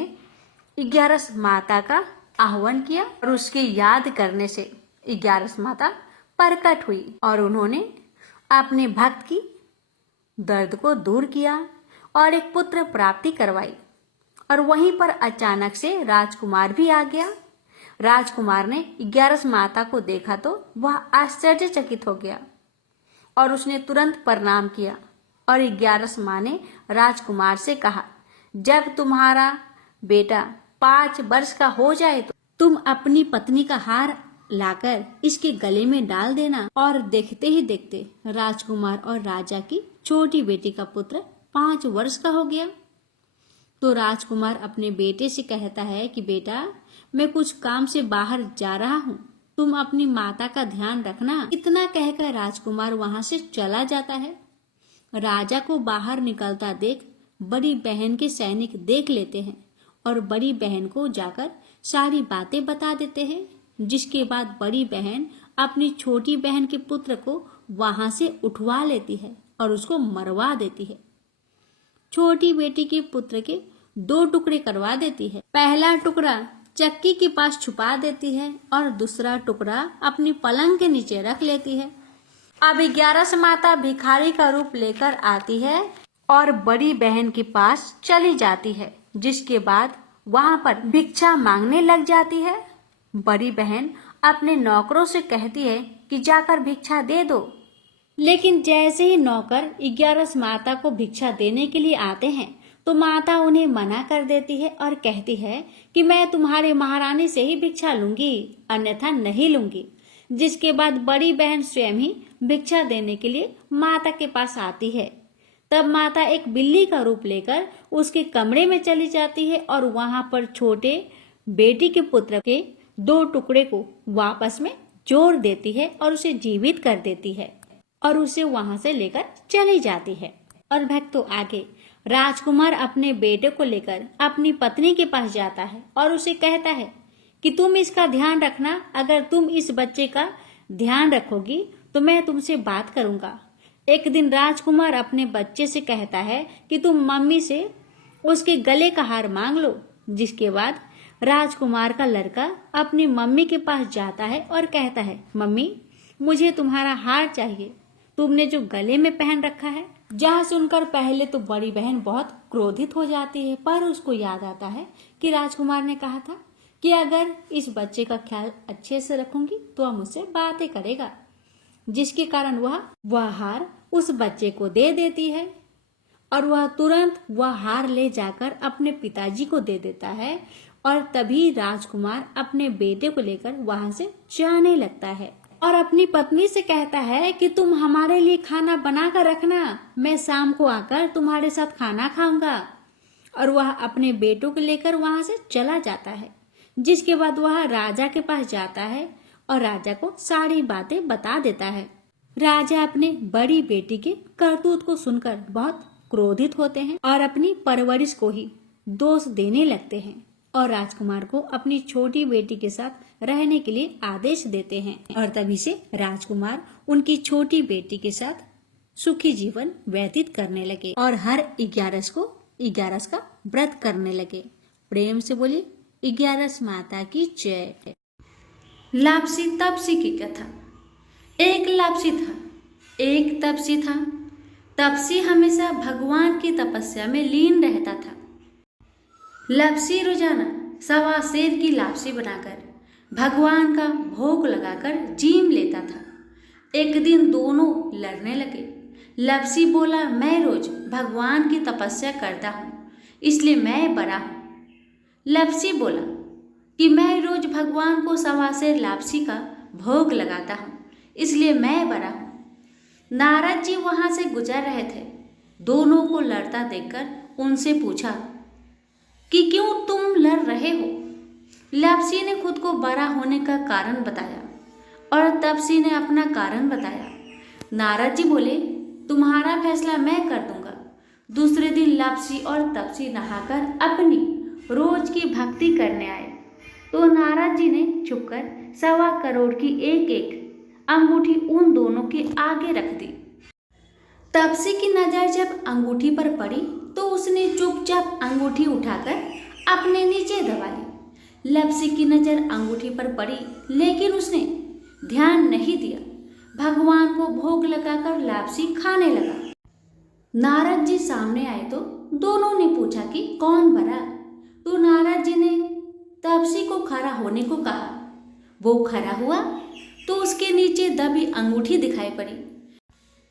11 माता का आह्वान किया और उसके याद करने से 11 माता प्रकट हुई और उन्होंने अपने भक्त की दर्द को दूर किया और एक पुत्र प्राप्ति करवाई। और वहीं पर अचानक से राजकुमार भी आ गया। राजकुमार ने 11 माता को देखा तो वह आश्चर्यचकित हो गया और उसने तुरंत प्रणाम किया और 11 माँ ने राजकुमार से कहा, जब तुम्हारा बेटा 5 वर्ष का हो जाए तो तुम अपनी पत्नी का हार लाकर इसके गले में डाल देना। और देखते ही देखते राजकुमार और राजा की छोटी बेटी का पुत्र 5 वर्ष का हो गया। तो राजकुमार अपने बेटे से कहता है कि बेटा, मैं कुछ काम से बाहर जा रहा हूँ, तुम अपनी माता का ध्यान रखना। इतना कहकर राजकुमार वहां से चला जाता है। राजा को बाहर निकलता देख बड़ी बहन के सैनिक देख लेते हैं और बड़ी बहन को जाकर सारी बातें बता देते हैं। जिसके बाद बड़ी बहन अपनी छोटी बहन के पुत्र को वहां से उठवा लेती है और उसको मरवा देती है। छोटी बेटी के पुत्र के 2 टुकड़े करवा देती है। पहला टुकड़ा चक्की के पास छुपा देती है और दूसरा टुकड़ा अपनी पलंग के नीचे रख लेती है। अब 11 माता भिखारी का रूप लेकर आती है और बड़ी बहन के पास चली जाती है, जिसके बाद वहां पर भिक्षा मांगने लग जाती है। बड़ी बहन अपने नौकरों से कहती है कि जाकर भिक्षा दे दो, लेकिन जैसे ही नौकर 11 माता को भिक्षा देने के लिए आते हैं तो माता उन्हें मना कर देती है और कहती है कि मैं तुम्हारे महारानी से ही भिक्षा लूंगी, अन्यथा नहीं लूंगी। जिसके बाद बड़ी बहन स्वयं ही भिक्षा देने के लिए माता के पास आती है। तब माता एक बिल्ली का रूप लेकर उसके कमरे में चली जाती है और वहां पर छोटे बेटी के पुत्र के 2 टुकड़े को वापस में जोड़ देती है और उसे जीवित कर देती है और उसे वहां से लेकर चली जाती है। और भक्तों, आगे राजकुमार अपने बेटे को लेकर अपनी पत्नी के पास जाता है और उसे कहता है कि तुम इसका ध्यान रखना, अगर तुम इस बच्चे का ध्यान रखोगी तो मैं तुमसे बात करूंगा। एक दिन राजकुमार अपने बच्चे से कहता है कि तुम मम्मी से उसके गले का हार मांग लो। जिसके बाद राजकुमार का लड़का अपनी मम्मी के पास जाता है और कहता है, मम्मी मुझे तुम्हारा हार चाहिए, तुमने जो गले में पहन रखा है। जहाँ सुनकर पहले तो बड़ी बहन बहुत क्रोधित हो जाती है, पर उसको याद आता है कि राजकुमार ने कहा था कि अगर इस बच्चे का ख्याल अच्छे से रखूंगी तो वह मुझसे बातें करेगा, जिसके कारण वह हार उस बच्चे को दे देती है और वह तुरंत वह हार ले जाकर अपने पिताजी को दे देता है। और तभी राजकुमार अपने बेटे को लेकर वहां से जाने लगता है और अपनी पत्नी से कहता है कि तुम हमारे लिए खाना बना कर रखना, मैं शाम को आकर तुम्हारे साथ खाना खाऊंगा। और वह अपने बेटों को लेकर वहां से चला जाता है। जिसके बाद वह राजा के पास जाता है और राजा को सारी बातें बता देता है। राजा अपने बड़ी बेटी के करतूत को सुनकर बहुत क्रोधित होते हैं और अपनी परवरिश को ही दोष देने लगते हैं और राजकुमार को अपनी छोटी बेटी के साथ रहने के लिए आदेश देते हैं। और तभी से राजकुमार उनकी छोटी बेटी के साथ सुखी जीवन व्यतीत करने लगे और हर 11 को 11 का व्रत करने लगे। प्रेम से बोली 11 माता की जय। लापसी तपसी की कथा। एक लापसी था, एक तपसी था। तपसी हमेशा भगवान की तपस्या में लीन रहता था। लापसी रोजाना 1.25 सेर की लापसी बनाकर भगवान का भोग लगाकर जीम लेता था। एक दिन दोनों लड़ने लगे। लापसी बोला, मैं रोज भगवान की तपस्या करता हूँ, इसलिए मैं बड़ा हूँ। लापसी बोला कि मैं रोज भगवान को 1.25 सेर लापसी का भोग लगाता हूँ, इसलिए मैं बड़ा हूँ। नारद जी वहां से गुजर रहे थे। दोनों को लड़ता देखकर उनसे पूछा कि क्यों तुम लड़ रहे हो। लापसी ने खुद को बड़ा होने का कारण बताया और तपसी ने अपना कारण बताया। नारद जी बोले, तुम्हारा फैसला मैं कर दूंगा। दूसरे दिन लापसी और तपसी नहाकर अपनी रोज की भक्ति करने आए तो नारद जी ने छुपकर 1.25 करोड़ की एक अंगूठी उन दोनों के आगे रख दी। तपसी की नजर जब अंगूठी पर पड़ी तो उसने चुपचाप अंगूठी उठाकर अपने नीचे दबा ली। लापसी की नजर अंगूठी पर पड़ी लेकिन उसने ध्यान नहीं दिया। भगवान को भोग लगाकर लापसी खाने लगा। नारद जी सामने आए तो दोनों ने पूछा कि कौन बड़ा। तो नारद जी ने तपसी को खड़ा होने को कहा। वो खड़ा हुआ तो उसके नीचे दबी अंगूठी दिखाई पड़ी।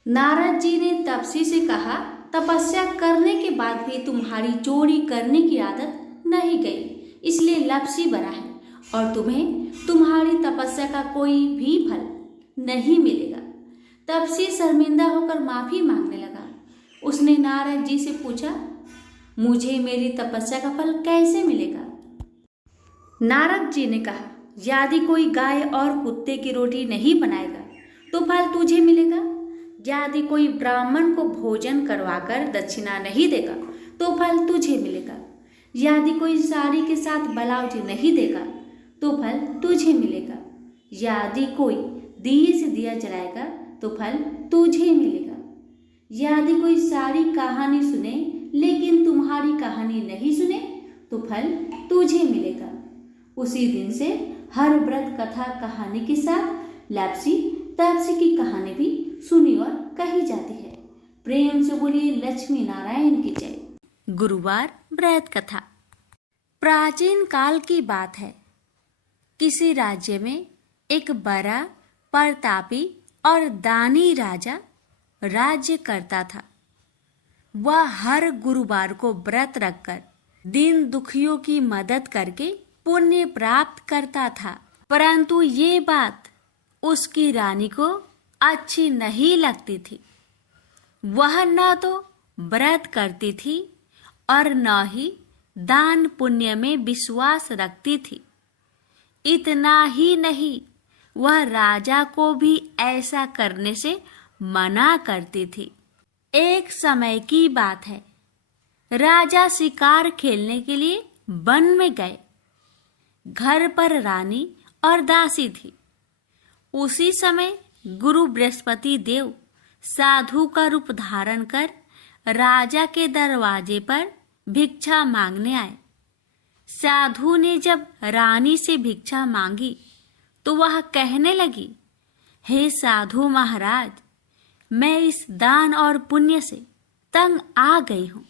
नारद जी ने तपसी से कहा, तपस्या करने के बाद भी तुम्हारी चोरी करने की आदत नहीं गई, इसलिए लापसी बड़ा है और तुम्हें तुम्हारी तपस्या का कोई भी फल नहीं मिलेगा। तपसी शर्मिंदा होकर माफी मांगने लगा। उसने नारद जी से पूछा, मुझे मेरी तपस्या का फल कैसे मिलेगा। नारद जी ने कहा, यदि कोई गाय और कुत्ते की रोटी नहीं बनाएगा तो फल तुझे मिलेगा। यदि कोई ब्राह्मण को भोजन करवाकर दक्षिणा नहीं देगा तो फल तुझे मिलेगा। यदि कोई साड़ी के साथ ब्लाउज नहीं देगा तो फल तुझे मिलेगा। यदि कोई दिए से दिया जलाएगा तो फल तुझे मिलेगा। यदि कोई सारी कहानी सुने लेकिन तुम्हारी कहानी नहीं सुने तो फल तुझे मिलेगा। उसी दिन से हर व्रत कथा कहानी के साथ लापसी तपसी की कहानी भी सुनी और कही जाती है। प्रेम से बोलिए लक्ष्मी नारायण की जय। गुरुवार व्रत कथा। प्राचीन काल की बात है। किसी राज्य में एक बड़ा प्रतापी और दानी राजा राज्य करता था। वह हर गुरुवार को व्रत रखकर दीन दुखियों की मदद करके पुण्य प्राप्त करता था। परंतु ये बात उसकी रानी को अच्छी नहीं लगती थी। वह न तो व्रत करती थी और न ही दान पुण्य में विश्वास रखती थी। इतना ही नहीं, वह राजा को भी ऐसा करने से मना करती थी। एक समय की बात है। राजा शिकार खेलने के लिए वन में गए। घर पर रानी और दासी थी। उसी समय गुरु बृहस्पति देव साधु का रूप धारण कर राजा के दरवाजे पर भिक्षा मांगने आए। साधु ने जब रानी से भिक्षा मांगी तो वह कहने लगी, हे साधु महाराज, मैं इस दान और पुण्य से तंग आ गई हूँ।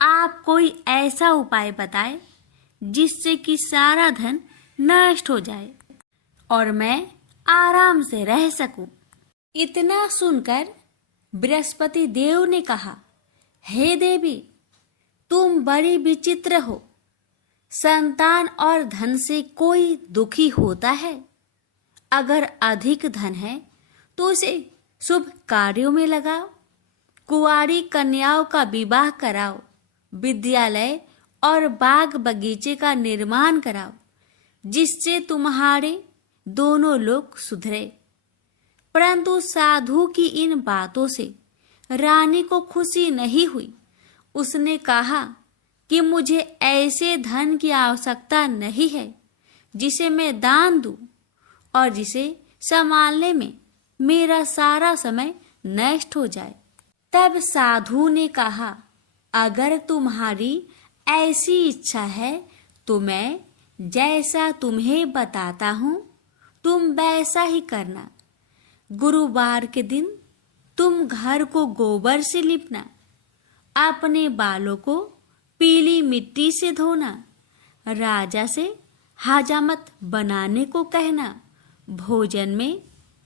आप कोई ऐसा उपाय बताएं जिससे कि सारा धन नष्ट हो जाए और मैं आराम से रह सकूं। इतना सुनकर बृहस्पति देव ने कहा, हे देवी, तुम बड़ी विचित्र हो। संतान और धन से कोई दुखी होता है? अगर अधिक धन है तो उसे शुभ कार्यों में लगाओ, कुंवारी कन्याओं का विवाह कराओ, विद्यालय और बाग बगीचे का निर्माण कराओ, जिससे तुम्हारे दोनों लोग सुधरे। परंतु साधु की इन बातों से रानी को खुशी नहीं हुई। उसने कहा कि मुझे ऐसे धन की आवश्यकता नहीं है जिसे मैं दान दूं और जिसे संभालने में मेरा सारा समय नष्ट हो जाए। तब साधु ने कहा, अगर तुम्हारी ऐसी इच्छा है तो मैं जैसा तुम्हें बताता हूँ तुम वैसा ही करना। गुरुवार के दिन तुम घर को गोबर से लिपना, अपने बालों को पीली मिट्टी से धोना, राजा से हजामत बनाने को कहना, भोजन में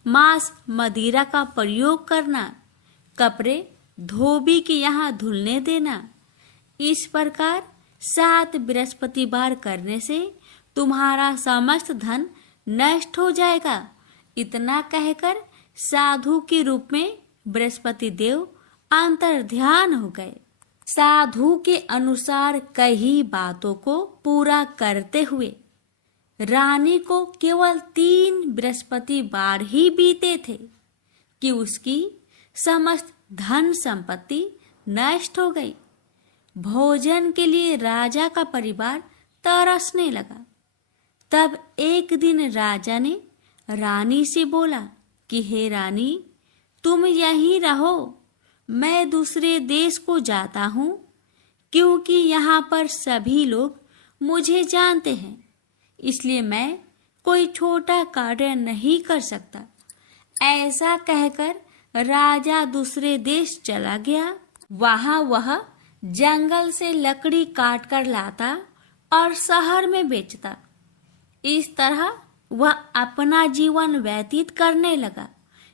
मांस मदिरा का प्रयोग करना, कपड़े धोबी के यहाँ धुलने देना। इस प्रकार 7 बृहस्पतिवार करने से तुम्हारा समस्त धन नष्ट हो जाएगा। इतना कहकर साधु के रूप में बृहस्पति देव अंतर्ध्यान हो गए। साधु के अनुसार कई बातों को पूरा करते हुए रानी को केवल 3 बृहस्पतिवार ही बीते थे कि उसकी समस्त धन संपत्ति नष्ट हो गई। भोजन के लिए राजा का परिवार तरसने लगा। तब एक दिन राजा ने रानी से बोला कि हे रानी, तुम यहीं रहो, मैं दूसरे देश को जाता हूँ, क्योंकि यहाँ पर सभी लोग मुझे जानते हैं, इसलिए मैं कोई छोटा कार्य नहीं कर सकता। ऐसा कहकर राजा दूसरे देश चला गया। वहाँ वह जंगल से लकड़ी काट कर लाता और शहर में बेचता। इस तरह वह अपना जीवन व्यतीत करने लगा।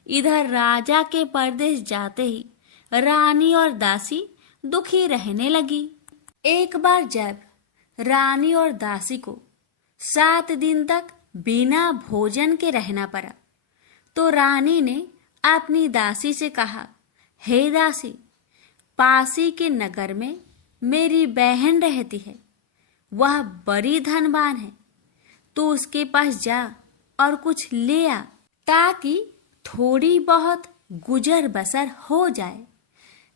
इधर राजा के परदेश जाते ही रानी और दासी दुखी रहने लगी। एक बार जब रानी और दासी को 7 दिन तक बिना भोजन के रहना पड़ा, तो रानी ने अपनी दासी से कहा, हे दासी, पासी के नगर में मेरी बहन रहती है, वह बड़ी धनवान है, तो उसके पास जा और कुछ ले आ, ताकि थोड़ी बहुत गुजर बसर हो जाए।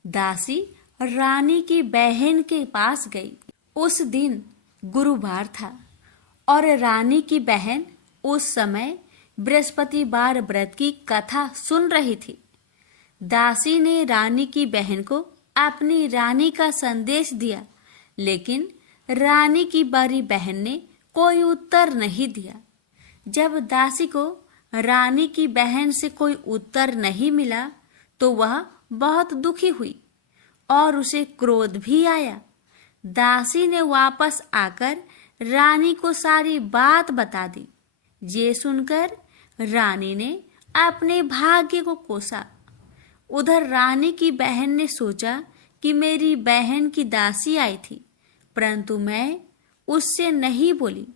दासी रानी की बहन के पास गई। उस दिन गुरुवार था और रानी की बहन उस समय बृहस्पतिवार व्रत की कथा सुन रही थी। दासी ने रानी की बहन को अपनी रानी का संदेश दिया, लेकिन रानी की बड़ी बहन ने कोई उत्तर नहीं दिया। जब दासी को रानी की बहन से कोई उत्तर नहीं मिला तो वह बहुत दुखी हुई और उसे क्रोध भी आया। दासी ने वापस आकर रानी को सारी बात बता दी। ये सुनकर रानी ने अपने भाग्य को कोसा। उधर रानी की बहन ने सोचा कि मेरी बहन की दासी आई थी, परंतु मैं उससे नहीं बोली,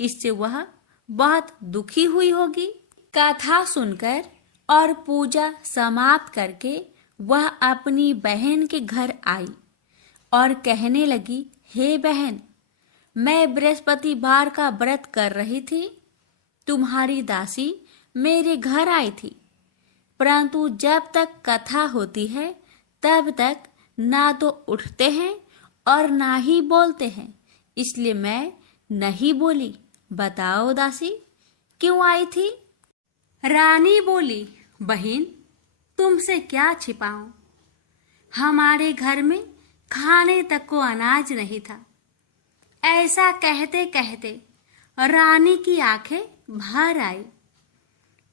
इससे वह बहुत दुखी हुई होगी। कथा सुनकर और पूजा समाप्त करके वह अपनी बहन के घर आई और कहने लगी, हे बहन, मैं बृहस्पतिवार का व्रत कर रही थी, तुम्हारी दासी मेरे घर आई थी, परंतु जब तक कथा होती है तब तक ना तो उठते हैं और ना ही बोलते हैं, इसलिए मैं नहीं बोली बताओ दासी, क्यों आई थी? रानी बोली, बहन, तुमसे क्या छिपाऊं? हमारे घर में खाने तक को अनाज नहीं था। ऐसा कहते कहते रानी की आंखें भर आई।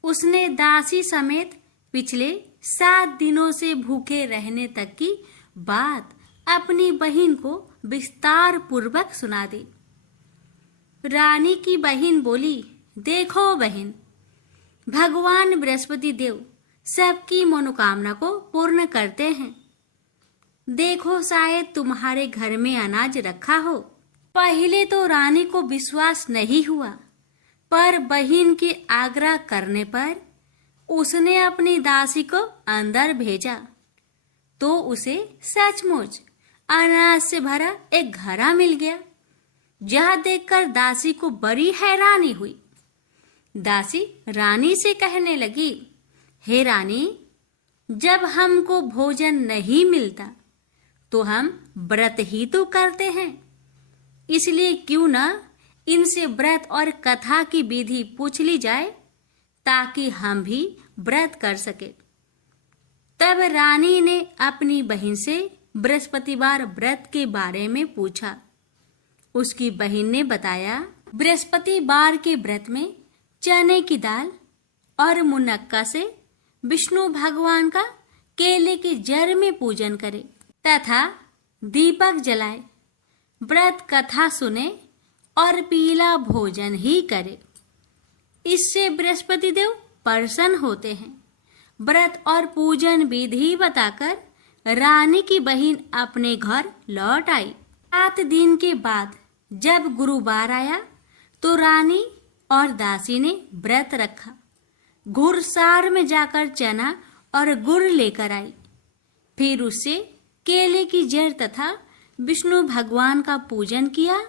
उसने दासी समेत पिछले 7 दिनों से भूखे रहने तक की बात अपनी बहन को विस्तार पूर्वक सुना दी। रानी की बहन बोली, देखो बहन, भगवान बृहस्पति देव सबकी मनोकामना को पूर्ण करते हैं। देखो, शायद तुम्हारे घर में अनाज रखा हो। पहले तो रानी को विश्वास नहीं हुआ, पर बहन के आग्रह करने पर उसने अपनी दासी को अंदर भेजा तो उसे सचमुच अनाज से भरा एक घड़ा मिल गया। यह देखकर दासी को बड़ी हैरानी हुई। दासी रानी से कहने लगी, हे रानी, जब हमको भोजन नहीं मिलता तो हम व्रत ही तो करते हैं, इसलिए क्यों न इनसे व्रत और कथा की विधि पूछ ली जाए ताकि हम भी व्रत कर सके। तब रानी ने अपनी बहन से बृहस्पतिवार व्रत के बारे में पूछा। उसकी बहन ने बताया, बृहस्पतिवार के व्रत में चने की दाल और मुनक्का से विष्णु भगवान का केले के जड़ में पूजन करे तथा दीपक जलाए, व्रत कथा सुने और पीला भोजन ही करे। इससे बृहस्पति देव प्रसन्न होते हैं। व्रत और पूजन विधि बताकर रानी की बहन अपने घर लौट आई। 7 दिन के बाद जब गुरुवार आया तो रानी और दासी ने व्रत रखा। घुड़सार में जाकर चना और गुड़ लेकर आई। फिर उससे केले की जड़ तथा विष्णु भगवान का पूजन किया।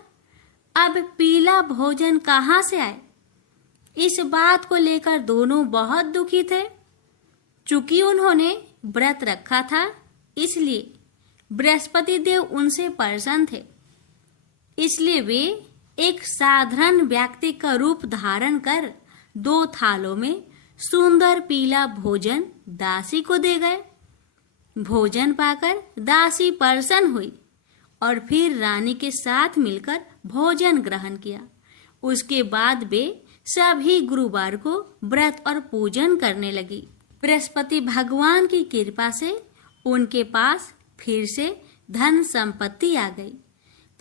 अब पीला भोजन कहाँ से आए? इस बात को लेकर दोनों बहुत दुखी थे। चूंकि उन्होंने व्रत रखा था, इसलिए बृहस्पति देव उनसे प्रसन्न थे। इसलिए वे एक साधारण व्यक्ति का रूप धारण कर 2 थालों में सुंदर पीला भोजन दासी को दे गए। भोजन पाकर दासी प्रसन्न हुई और फिर रानी के साथ मिलकर भोजन ग्रहण किया। उसके बाद वे सभी गुरुवार को व्रत और पूजन करने लगी। बृहस्पति भगवान की कृपा से उनके पास फिर से धन संपत्ति आ गई,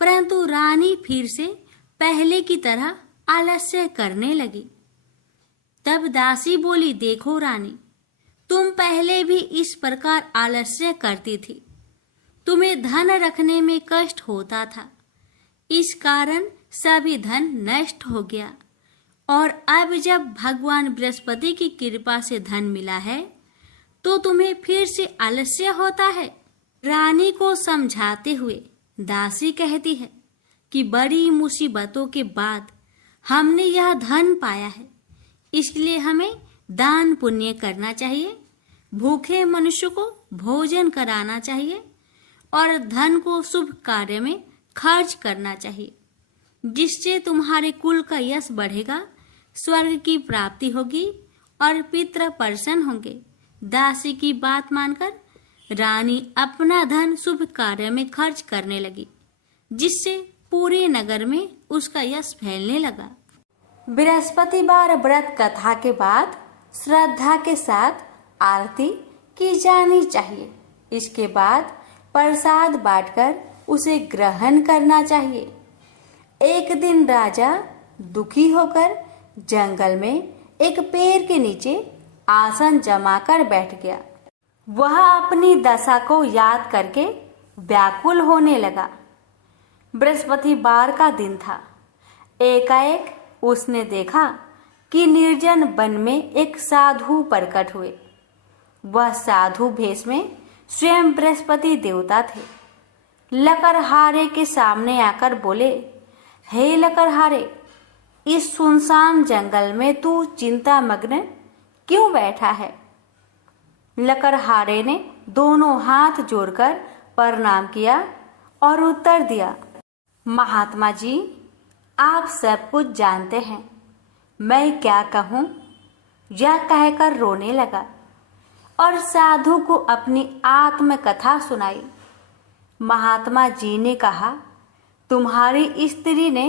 परंतु रानी फिर से पहले की तरह आलस्य करने लगी। तब दासी बोली, देखो रानी, तुम पहले भी इस प्रकार आलस्य करती थी। तुम्हें धन रखने में कष्ट होता था, इस कारण सभी धन नष्ट हो गया, और अब जब भगवान बृहस्पति की कृपा से धन मिला है तो तुम्हें फिर से आलस्य होता है। रानी को समझाते हुए दासी कहती है कि बड़ी मुसीबतों के बाद हमने यह धन पाया है, इसलिए हमें दान पुण्य करना चाहिए, भूखे मनुष्य को भोजन कराना चाहिए और धन को शुभ कार्य में खर्च करना चाहिए, जिससे तुम्हारे कुल का यश बढ़ेगा, स्वर्ग की प्राप्ति होगी और पितृ प्रसन्न होंगे। दासी की बात मानकर रानी अपना धन शुभ कार्य में खर्च करने लगी, जिससे पूरे नगर में उसका यश फैलने लगा। बृहस्पतिवार व्रत कथा के बाद श्रद्धा के साथ आरती की जानी चाहिए। इसके बाद प्रसाद बांटकर उसे ग्रहण करना चाहिए। एक दिन राजा दुखी होकर जंगल में एक पेड़ के नीचे आसन जमाकर बैठ गया। वह अपनी दशा को याद करके व्याकुल होने लगा। बृहस्पतिवार का दिन था। एकाएक उसने देखा कि निर्जन वन में एक साधु प्रकट हुए। वह साधु भेष में स्वयं बृहस्पति देवता थे। लकड़हारे के सामने आकर बोले, हे लकड़हारे, इस सुनसान जंगल में तू चिंता मग्न क्यों बैठा है? लकड़हारे ने दोनों हाथ जोड़कर प्रणाम किया और उत्तर दिया, महात्मा जी, आप सब कुछ जानते हैं, मैं क्या कहूँ। यह कहकर रोने लगा और साधु को अपनी आत्मकथा सुनाई। महात्मा जी ने कहा, तुम्हारी स्त्री ने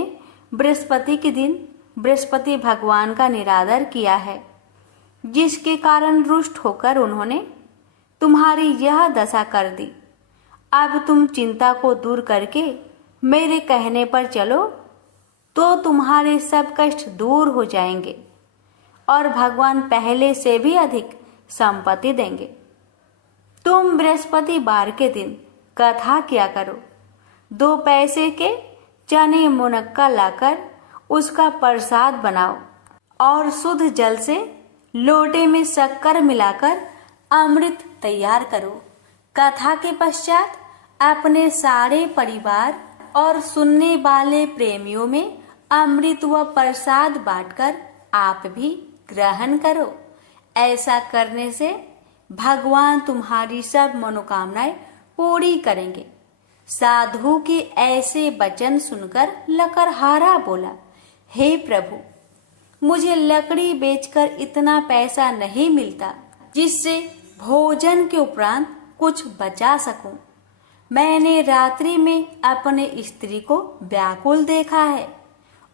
बृहस्पति के दिन बृहस्पति भगवान का निरादर किया है, जिसके कारण रुष्ट होकर उन्होंने तुम्हारी यह दशा कर दी। अब तुम चिंता को दूर करके मेरे कहने पर चलो तो तुम्हारे सब कष्ट दूर हो जाएंगे और भगवान पहले से भी अधिक संपत्ति देंगे। तुम बृहस्पतिवार के दिन कथा किया करो। 2 पैसे के चने मुनक्का लाकर उसका प्रसाद बनाओ और शुद्ध जल से लोटे में शक्कर मिलाकर अमृत तैयार करो। कथा के पश्चात अपने सारे परिवार और सुनने वाले प्रेमियों में अमृत व प्रसाद बांटकर आप भी ग्रहण करो। ऐसा करने से भगवान तुम्हारी सब मनोकामनाएं पूरी करेंगे। साधु के ऐसे वचन सुनकर लकड़हारा बोला, हे प्रभु, मुझे लकड़ी बेचकर इतना पैसा नहीं मिलता जिससे भोजन के उपरांत कुछ बचा सकूं। मैंने रात्रि में अपने स्त्री को व्याकुल देखा है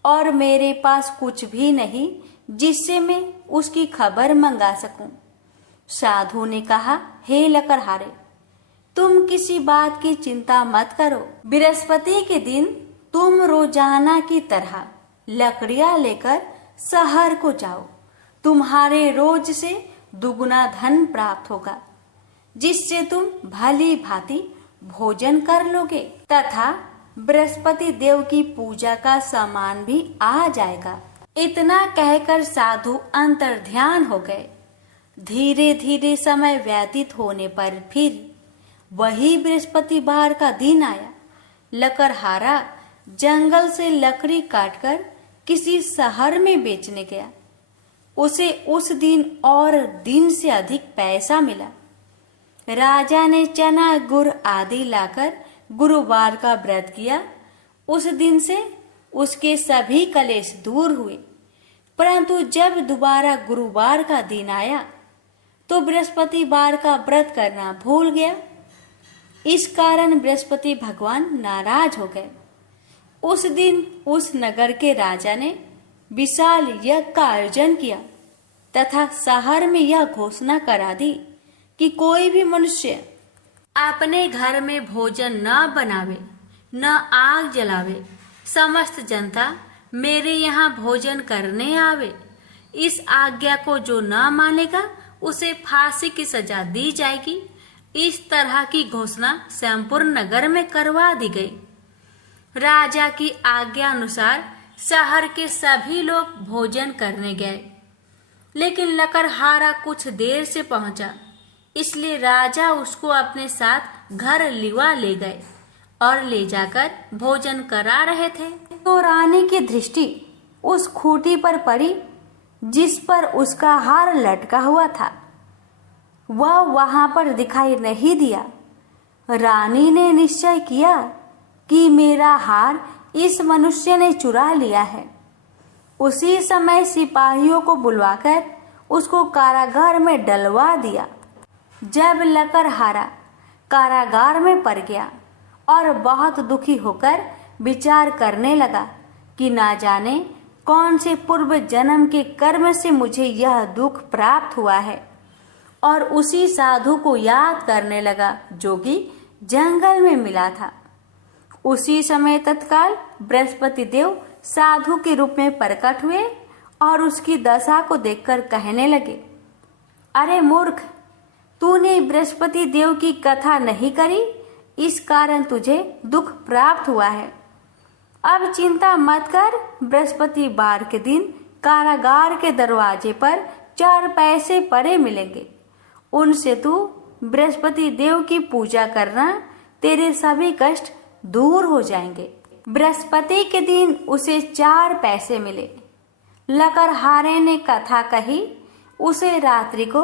और मेरे पास कुछ भी नहीं जिससे मैं उसकी खबर मंगा सकूं। साधु ने कहा, हे लकड़हारे, तुम किसी बात की चिंता मत करो। बृहस्पति के दिन तुम रोजाना की तरह लकड़ियां लेकर शहर को जाओ। तुम्हारे रोज से दुगुना धन प्राप्त होगा, जिससे तुम भली भांति भोजन कर लोगे तथा बृहस्पति देव की पूजा का सामान भी आ जाएगा। इतना कहकर साधु अंतर्ध्यान हो गए। धीरे धीरे समय व्यतीत होने पर फिर वही बृहस्पतिवार का दिन आया। लकड़हारा जंगल से लकड़ी काटकर किसी शहर में बेचने गया। उसे उस दिन और दिन से अधिक पैसा मिला। राजा ने चना गुड़ आदि लाकर गुरुवार का व्रत किया। उस दिन से उसके सभी कलेश दूर हुए। परंतु जब दोबारा गुरुवार का दिन आया तो बृहस्पतिवार का व्रत करना भूल गया। इस कारण बृहस्पति भगवान नाराज हो गए। उस दिन उस नगर के राजा ने विशाल यज्ञ का आयोजन किया तथा शहर में यह घोषणा करा दी कि कोई भी मनुष्य अपने घर में भोजन न बनावे, न आग जलावे। समस्त जनता मेरे यहाँ भोजन करने आवे। इस आज्ञा को जो न मानेगा उसे फांसी की सजा दी जाएगी। इस तरह की घोषणा संपूर्ण नगर में करवा दी गई। राजा की आज्ञा अनुसार शहर के सभी लोग भोजन करने गए, लेकिन लकड़हारा कुछ देर से पहुंचा, इसलिए राजा उसको अपने साथ घर लिवा ले गए और ले जाकर भोजन करा रहे थे तो रानी की दृष्टि उस खूंटी पर पड़ी जिस पर उसका हार लटका हुआ था। वह वहां पर दिखाई नहीं दिया। रानी ने निश्चय किया कि मेरा हार इस मनुष्य ने चुरा लिया है। उसी समय सिपाहियों को बुलवाकर उसको कारागार में डलवा दिया। जब लकड़हारा कारागार में पड़ गया और बहुत दुखी होकर विचार करने लगा कि ना जाने कौन से पूर्व जन्म के कर्म से मुझे यह दुख प्राप्त हुआ है, और उसी साधु को याद करने लगा जो कि जंगल में मिला था। उसी समय तत्काल बृहस्पति देव साधु के रूप में प्रकट हुए और उसकी दशा को देखकर कहने लगे, अरे मूर्ख, तूने बृहस्पति देव की कथा नहीं करी, इस कारण तुझे दुख प्राप्त हुआ है। अब चिंता मत कर। बृहस्पतिवार के दिन कारागार के दरवाजे पर 4 पैसे पड़े मिलेंगे। उनसे तू बृहस्पति देव की पूजा करना, तेरे सभी कष्ट दूर हो जाएंगे। बृहस्पति के दिन उसे 4 पैसे मिले। लकड़हारे ने कथा कही। उसे रात्रि को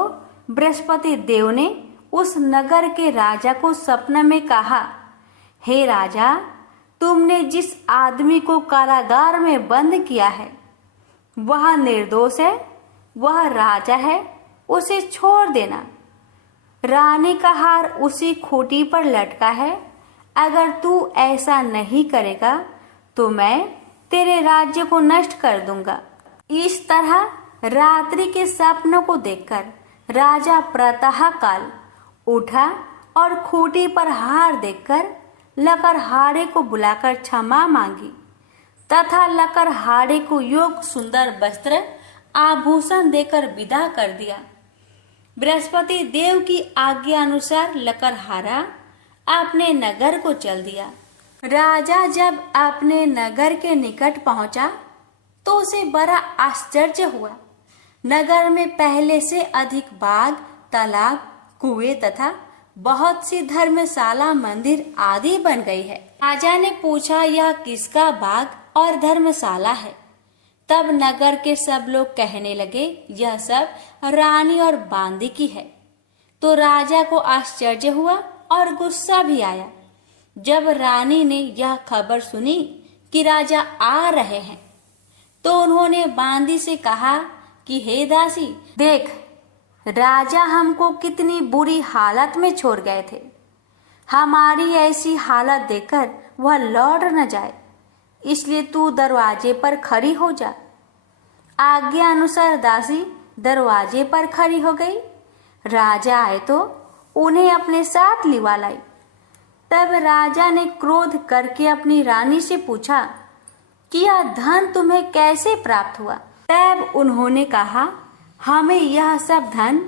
बृहस्पति देव ने उस नगर के राजा को सपने में कहा, हे राजा, तुमने जिस आदमी को कारागार में बंद किया है वह निर्दोष है, वह राजा है, उसे छोड़ देना। रानी का हार उसी खूंटी पर लटका है, अगर तू ऐसा नहीं करेगा तो मैं तेरे राज्य को नष्ट कर दूंगा। इस तरह रात्रि के सपनों को देखकर राजा प्रातः काल उठा और खूंटी पर हार देखकर लकड़हारे को बुलाकर क्षमा मांगी तथा लकड़हारे को योग्य सुंदर वस्त्र आभूषण देकर विदा कर दिया। बृहस्पति देव की आज्ञा अनुसार लकड़हारा अपने नगर को चल दिया। राजा जब अपने नगर के निकट पहुंचा तो उसे बड़ा आश्चर्य हुआ। नगर में पहले से अधिक बाग, तालाब, कुएं तथा बहुत सी धर्मशाला, मंदिर आदि बन गई है। राजा ने पूछा, यह किसका बाग और धर्मशाला है? तब नगर के सब लोग कहने लगे, यह सब रानी और बांदी की है। तो राजा को आश्चर्य हुआ और गुस्सा भी आया। जब रानी ने यह खबर सुनी कि राजा आ रहे हैं तो उन्होंने बांदी से कहा कि हे दासी, देख राजा हमको कितनी बुरी हालत में छोड़ गए थे। हमारी ऐसी हालत देखकर वह लौट न जाए, इसलिए तू दरवाजे पर खड़ी हो जा। आज्ञा अनुसार दासी दरवाजे पर खड़ी हो गई। राजा आए तो उन्हें अपने साथ लिवा लाई। तब राजा ने क्रोध करके अपनी रानी से पूछा कि यह धन तुम्हें कैसे प्राप्त हुआ? तब उन्होंने कहा, हमें यह सब धन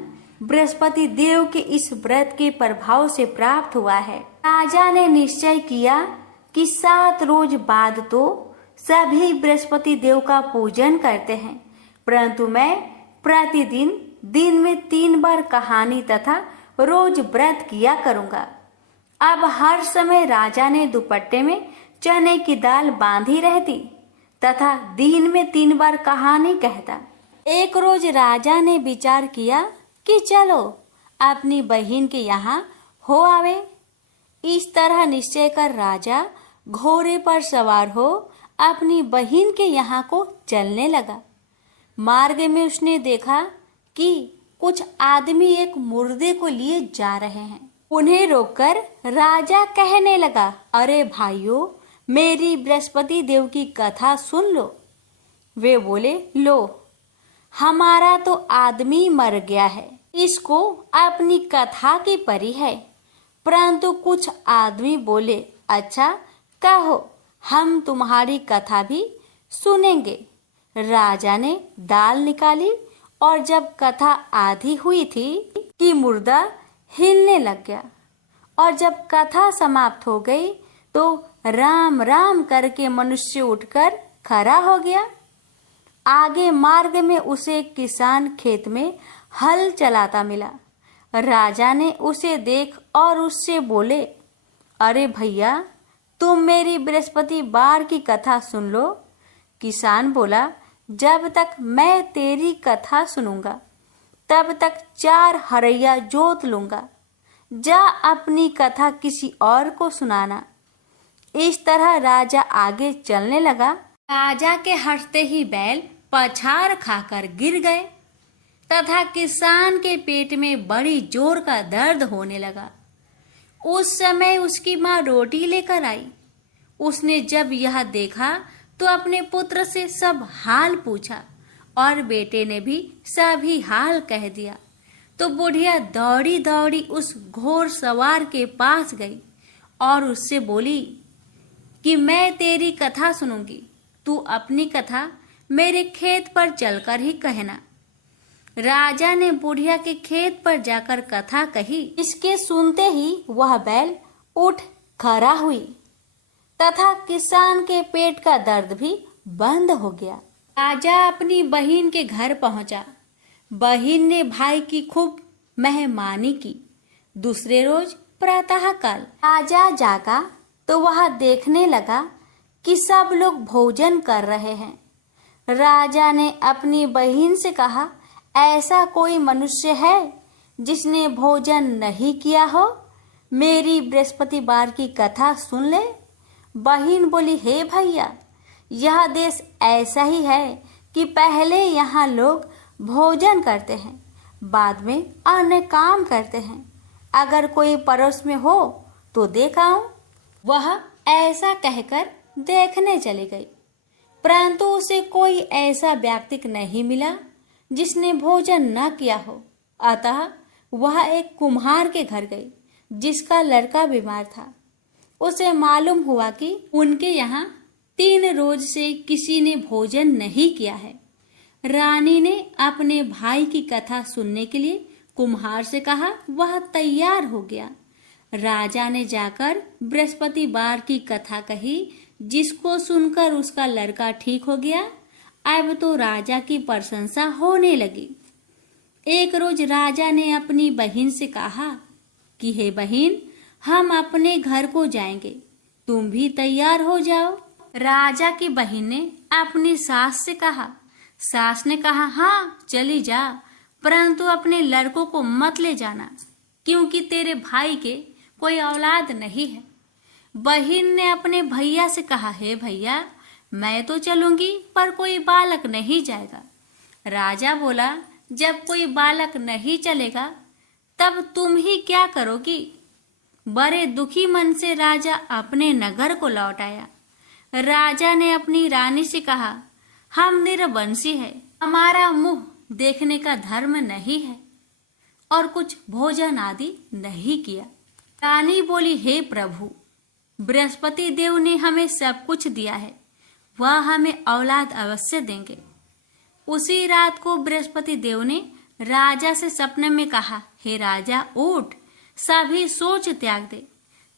बृहस्पति देव के इस व्रत के प्रभाव से प्राप्त हुआ है। राजा ने निश्चय किया कि 7 रोज बाद तो सभी बृहस्पति देव का पूजन करते हैं, परंतु मैं प्रतिदिन दिन में 3 बार कहानी तथा रोज व्रत किया करूंगा। अब हर समय राजा ने दुपट्टे में चने की दाल बांधी रहती तथा दिन में 3 बार कहानी कहता। एक रोज राजा ने विचार किया कि चलो अपनी बहन के यहाँ हो आवे। इस तरह निश्चय कर राजा घोड़े पर सवार हो अपनी बहन के यहाँ को चलने लगा। मार्ग में उसने देखा कि कुछ आदमी एक मुर्दे को लिए जा रहे हैं। उन्हें रोककर राजा कहने लगा, अरे भाइयों, मेरी बृहस्पति देव की कथा सुन लो। वे बोले, लो हमारा तो आदमी मर गया है, इसको अपनी कथा की परी है। परंतु कुछ आदमी बोले, अच्छा कहो, हम तुम्हारी कथा भी सुनेंगे। राजा ने दाल निकाली और जब कथा आधी हुई थी कि मुर्दा हिलने लग गया और जब कथा समाप्त हो गई तो राम राम करके मनुष्य उठकर खड़ा हो गया। आगे मार्ग में उसे एक किसान खेत में हल चलाता मिला। राजा ने उसे देख और उससे बोले, अरे भैया, तुम मेरी बृहस्पतिवार की कथा सुन लो। किसान बोला, जब तक मैं तेरी कथा सुनूंगा तब तक 4 हरैया जोत लूंगा। जा अपनी कथा किसी और को सुनाना। इस तरह राजा आगे चलने लगा। राजा के हटते ही बैल पछाड़ खाकर गिर गए तथा किसान के पेट में बड़ी जोर का दर्द होने लगा। उस समय उसकी माँ रोटी लेकर आई। उसने जब यह देखा तो अपने पुत्र से सब हाल पूछा और बेटे ने भी सभी हाल कह दिया। तो बुढ़िया दौड़ी दौड़ी उस घोड़ सवार के पास गई और उससे बोली कि मैं तेरी कथा सुनूंगी, तू अपनी कथा मेरे खेत पर चलकर ही कहना। राजा ने बुढ़िया के खेत पर जाकर कथा कही। इसके सुनते ही वह बैल उठ खड़ा हुई तथा किसान के पेट का दर्द भी बंद हो गया। राजा अपनी बहन के घर पहुंचा। बहन ने भाई की खूब मेहमानी की। दूसरे रोज प्रातःकाल राजा जागा तो वह देखने लगा कि सब लोग भोजन कर रहे हैं। राजा ने अपनी बहन से कहा, ऐसा कोई मनुष्य है जिसने भोजन नहीं किया हो? मेरी बृहस्पतिवार की कथा सुन ले। बहिन बोली, हे भैया, यह देश ऐसा ही है कि पहले यहाँ लोग भोजन करते हैं, बाद में अन्य काम करते हैं। अगर कोई पड़ोस में हो तो देख आऊं। वह ऐसा कहकर देखने चली गई, परंतु उसे कोई ऐसा व्यक्ति नहीं मिला जिसने भोजन न किया हो। अतः वह एक कुम्हार के घर गई जिसका लड़का बीमार था। उसे मालूम हुआ कि उनके यहाँ 3 रोज से किसी ने भोजन नहीं किया है। रानी ने अपने भाई की कथा सुनने के लिए कुम्हार से कहा। वह तैयार हो गया। राजा ने जाकर बृहस्पतिवार की कथा कही, जिसको सुनकर उसका लड़का ठीक हो गया। अब तो राजा की प्रशंसा होने लगी। एक रोज राजा ने अपनी बहन से कहा कि हे बहन, हम अपने घर को जाएंगे, तुम भी तैयार हो जाओ। राजा की बहन ने अपनी सास से कहा। सास ने कहा, हाँ चली जा, परंतु अपने लड़कों को मत ले जाना, क्योंकि तेरे भाई के कोई औलाद नहीं है। बहन ने अपने भैया से कहा, हे भैया, मैं तो चलूंगी पर कोई बालक नहीं जाएगा। राजा बोला, जब कोई बालक नहीं चलेगा तब तुम ही क्या करोगी। बड़े दुखी मन से राजा अपने नगर को लौट आया। राजा ने अपनी रानी से कहा, हम निरवंशी है, हमारा मुंह देखने का धर्म नहीं है और कुछ भोजन आदि नहीं किया। रानी बोली, हे प्रभु, बृहस्पति देव ने हमें सब कुछ दिया है, वह हमें औलाद अवश्य देंगे। उसी रात को बृहस्पति देव ने राजा से सपने में कहा, हे राजा, उठ, सभी सोच त्याग दे,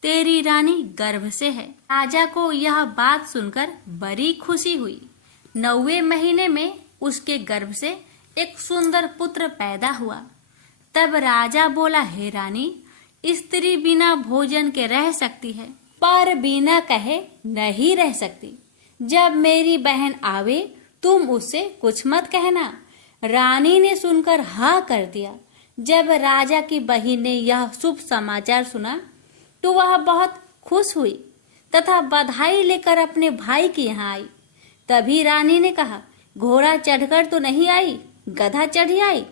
तेरी रानी गर्भ से है। राजा को यह बात सुनकर बड़ी खुशी हुई। 9वें महीने में उसके गर्भ से एक सुंदर पुत्र पैदा हुआ। तब राजा बोला, हे रानी, स्त्री बिना भोजन के रह सकती है, पर बिना कहे नहीं रह सकती। जब मेरी बहन आवे तुम उससे कुछ मत कहना। रानी ने सुनकर हाँ कर दिया। जब राजा की बहन ने यह शुभ समाचार सुना तो वह बहुत खुश हुई तथा बधाई लेकर अपने भाई के यहाँ आई। तभी रानी ने कहा, घोड़ा चढ़कर तो नहीं आई, गधा चढ़ी आई।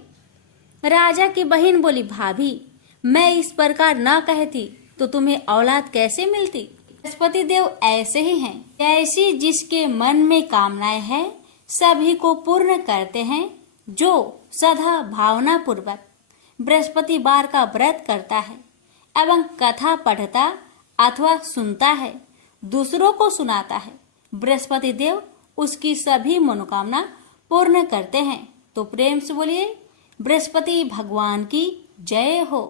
राजा की बहन बोली, भाभी, मैं इस प्रकार न कहती तो तुम्हें औलाद कैसे मिलती। बृहस्पति देव ऐसे ही हैं, ऐसी जिसके मन में कामनाएं हैं सभी को पूर्ण करते हैं। जो सदा भावना पूर्वक बृहस्पतिवार का व्रत करता है एवं कथा पढ़ता अथवा सुनता है, दूसरों को सुनाता है, बृहस्पति देव उसकी सभी मनोकामना पूर्ण करते हैं। तो प्रेम से बोलिए, बृहस्पति भगवान की जय हो।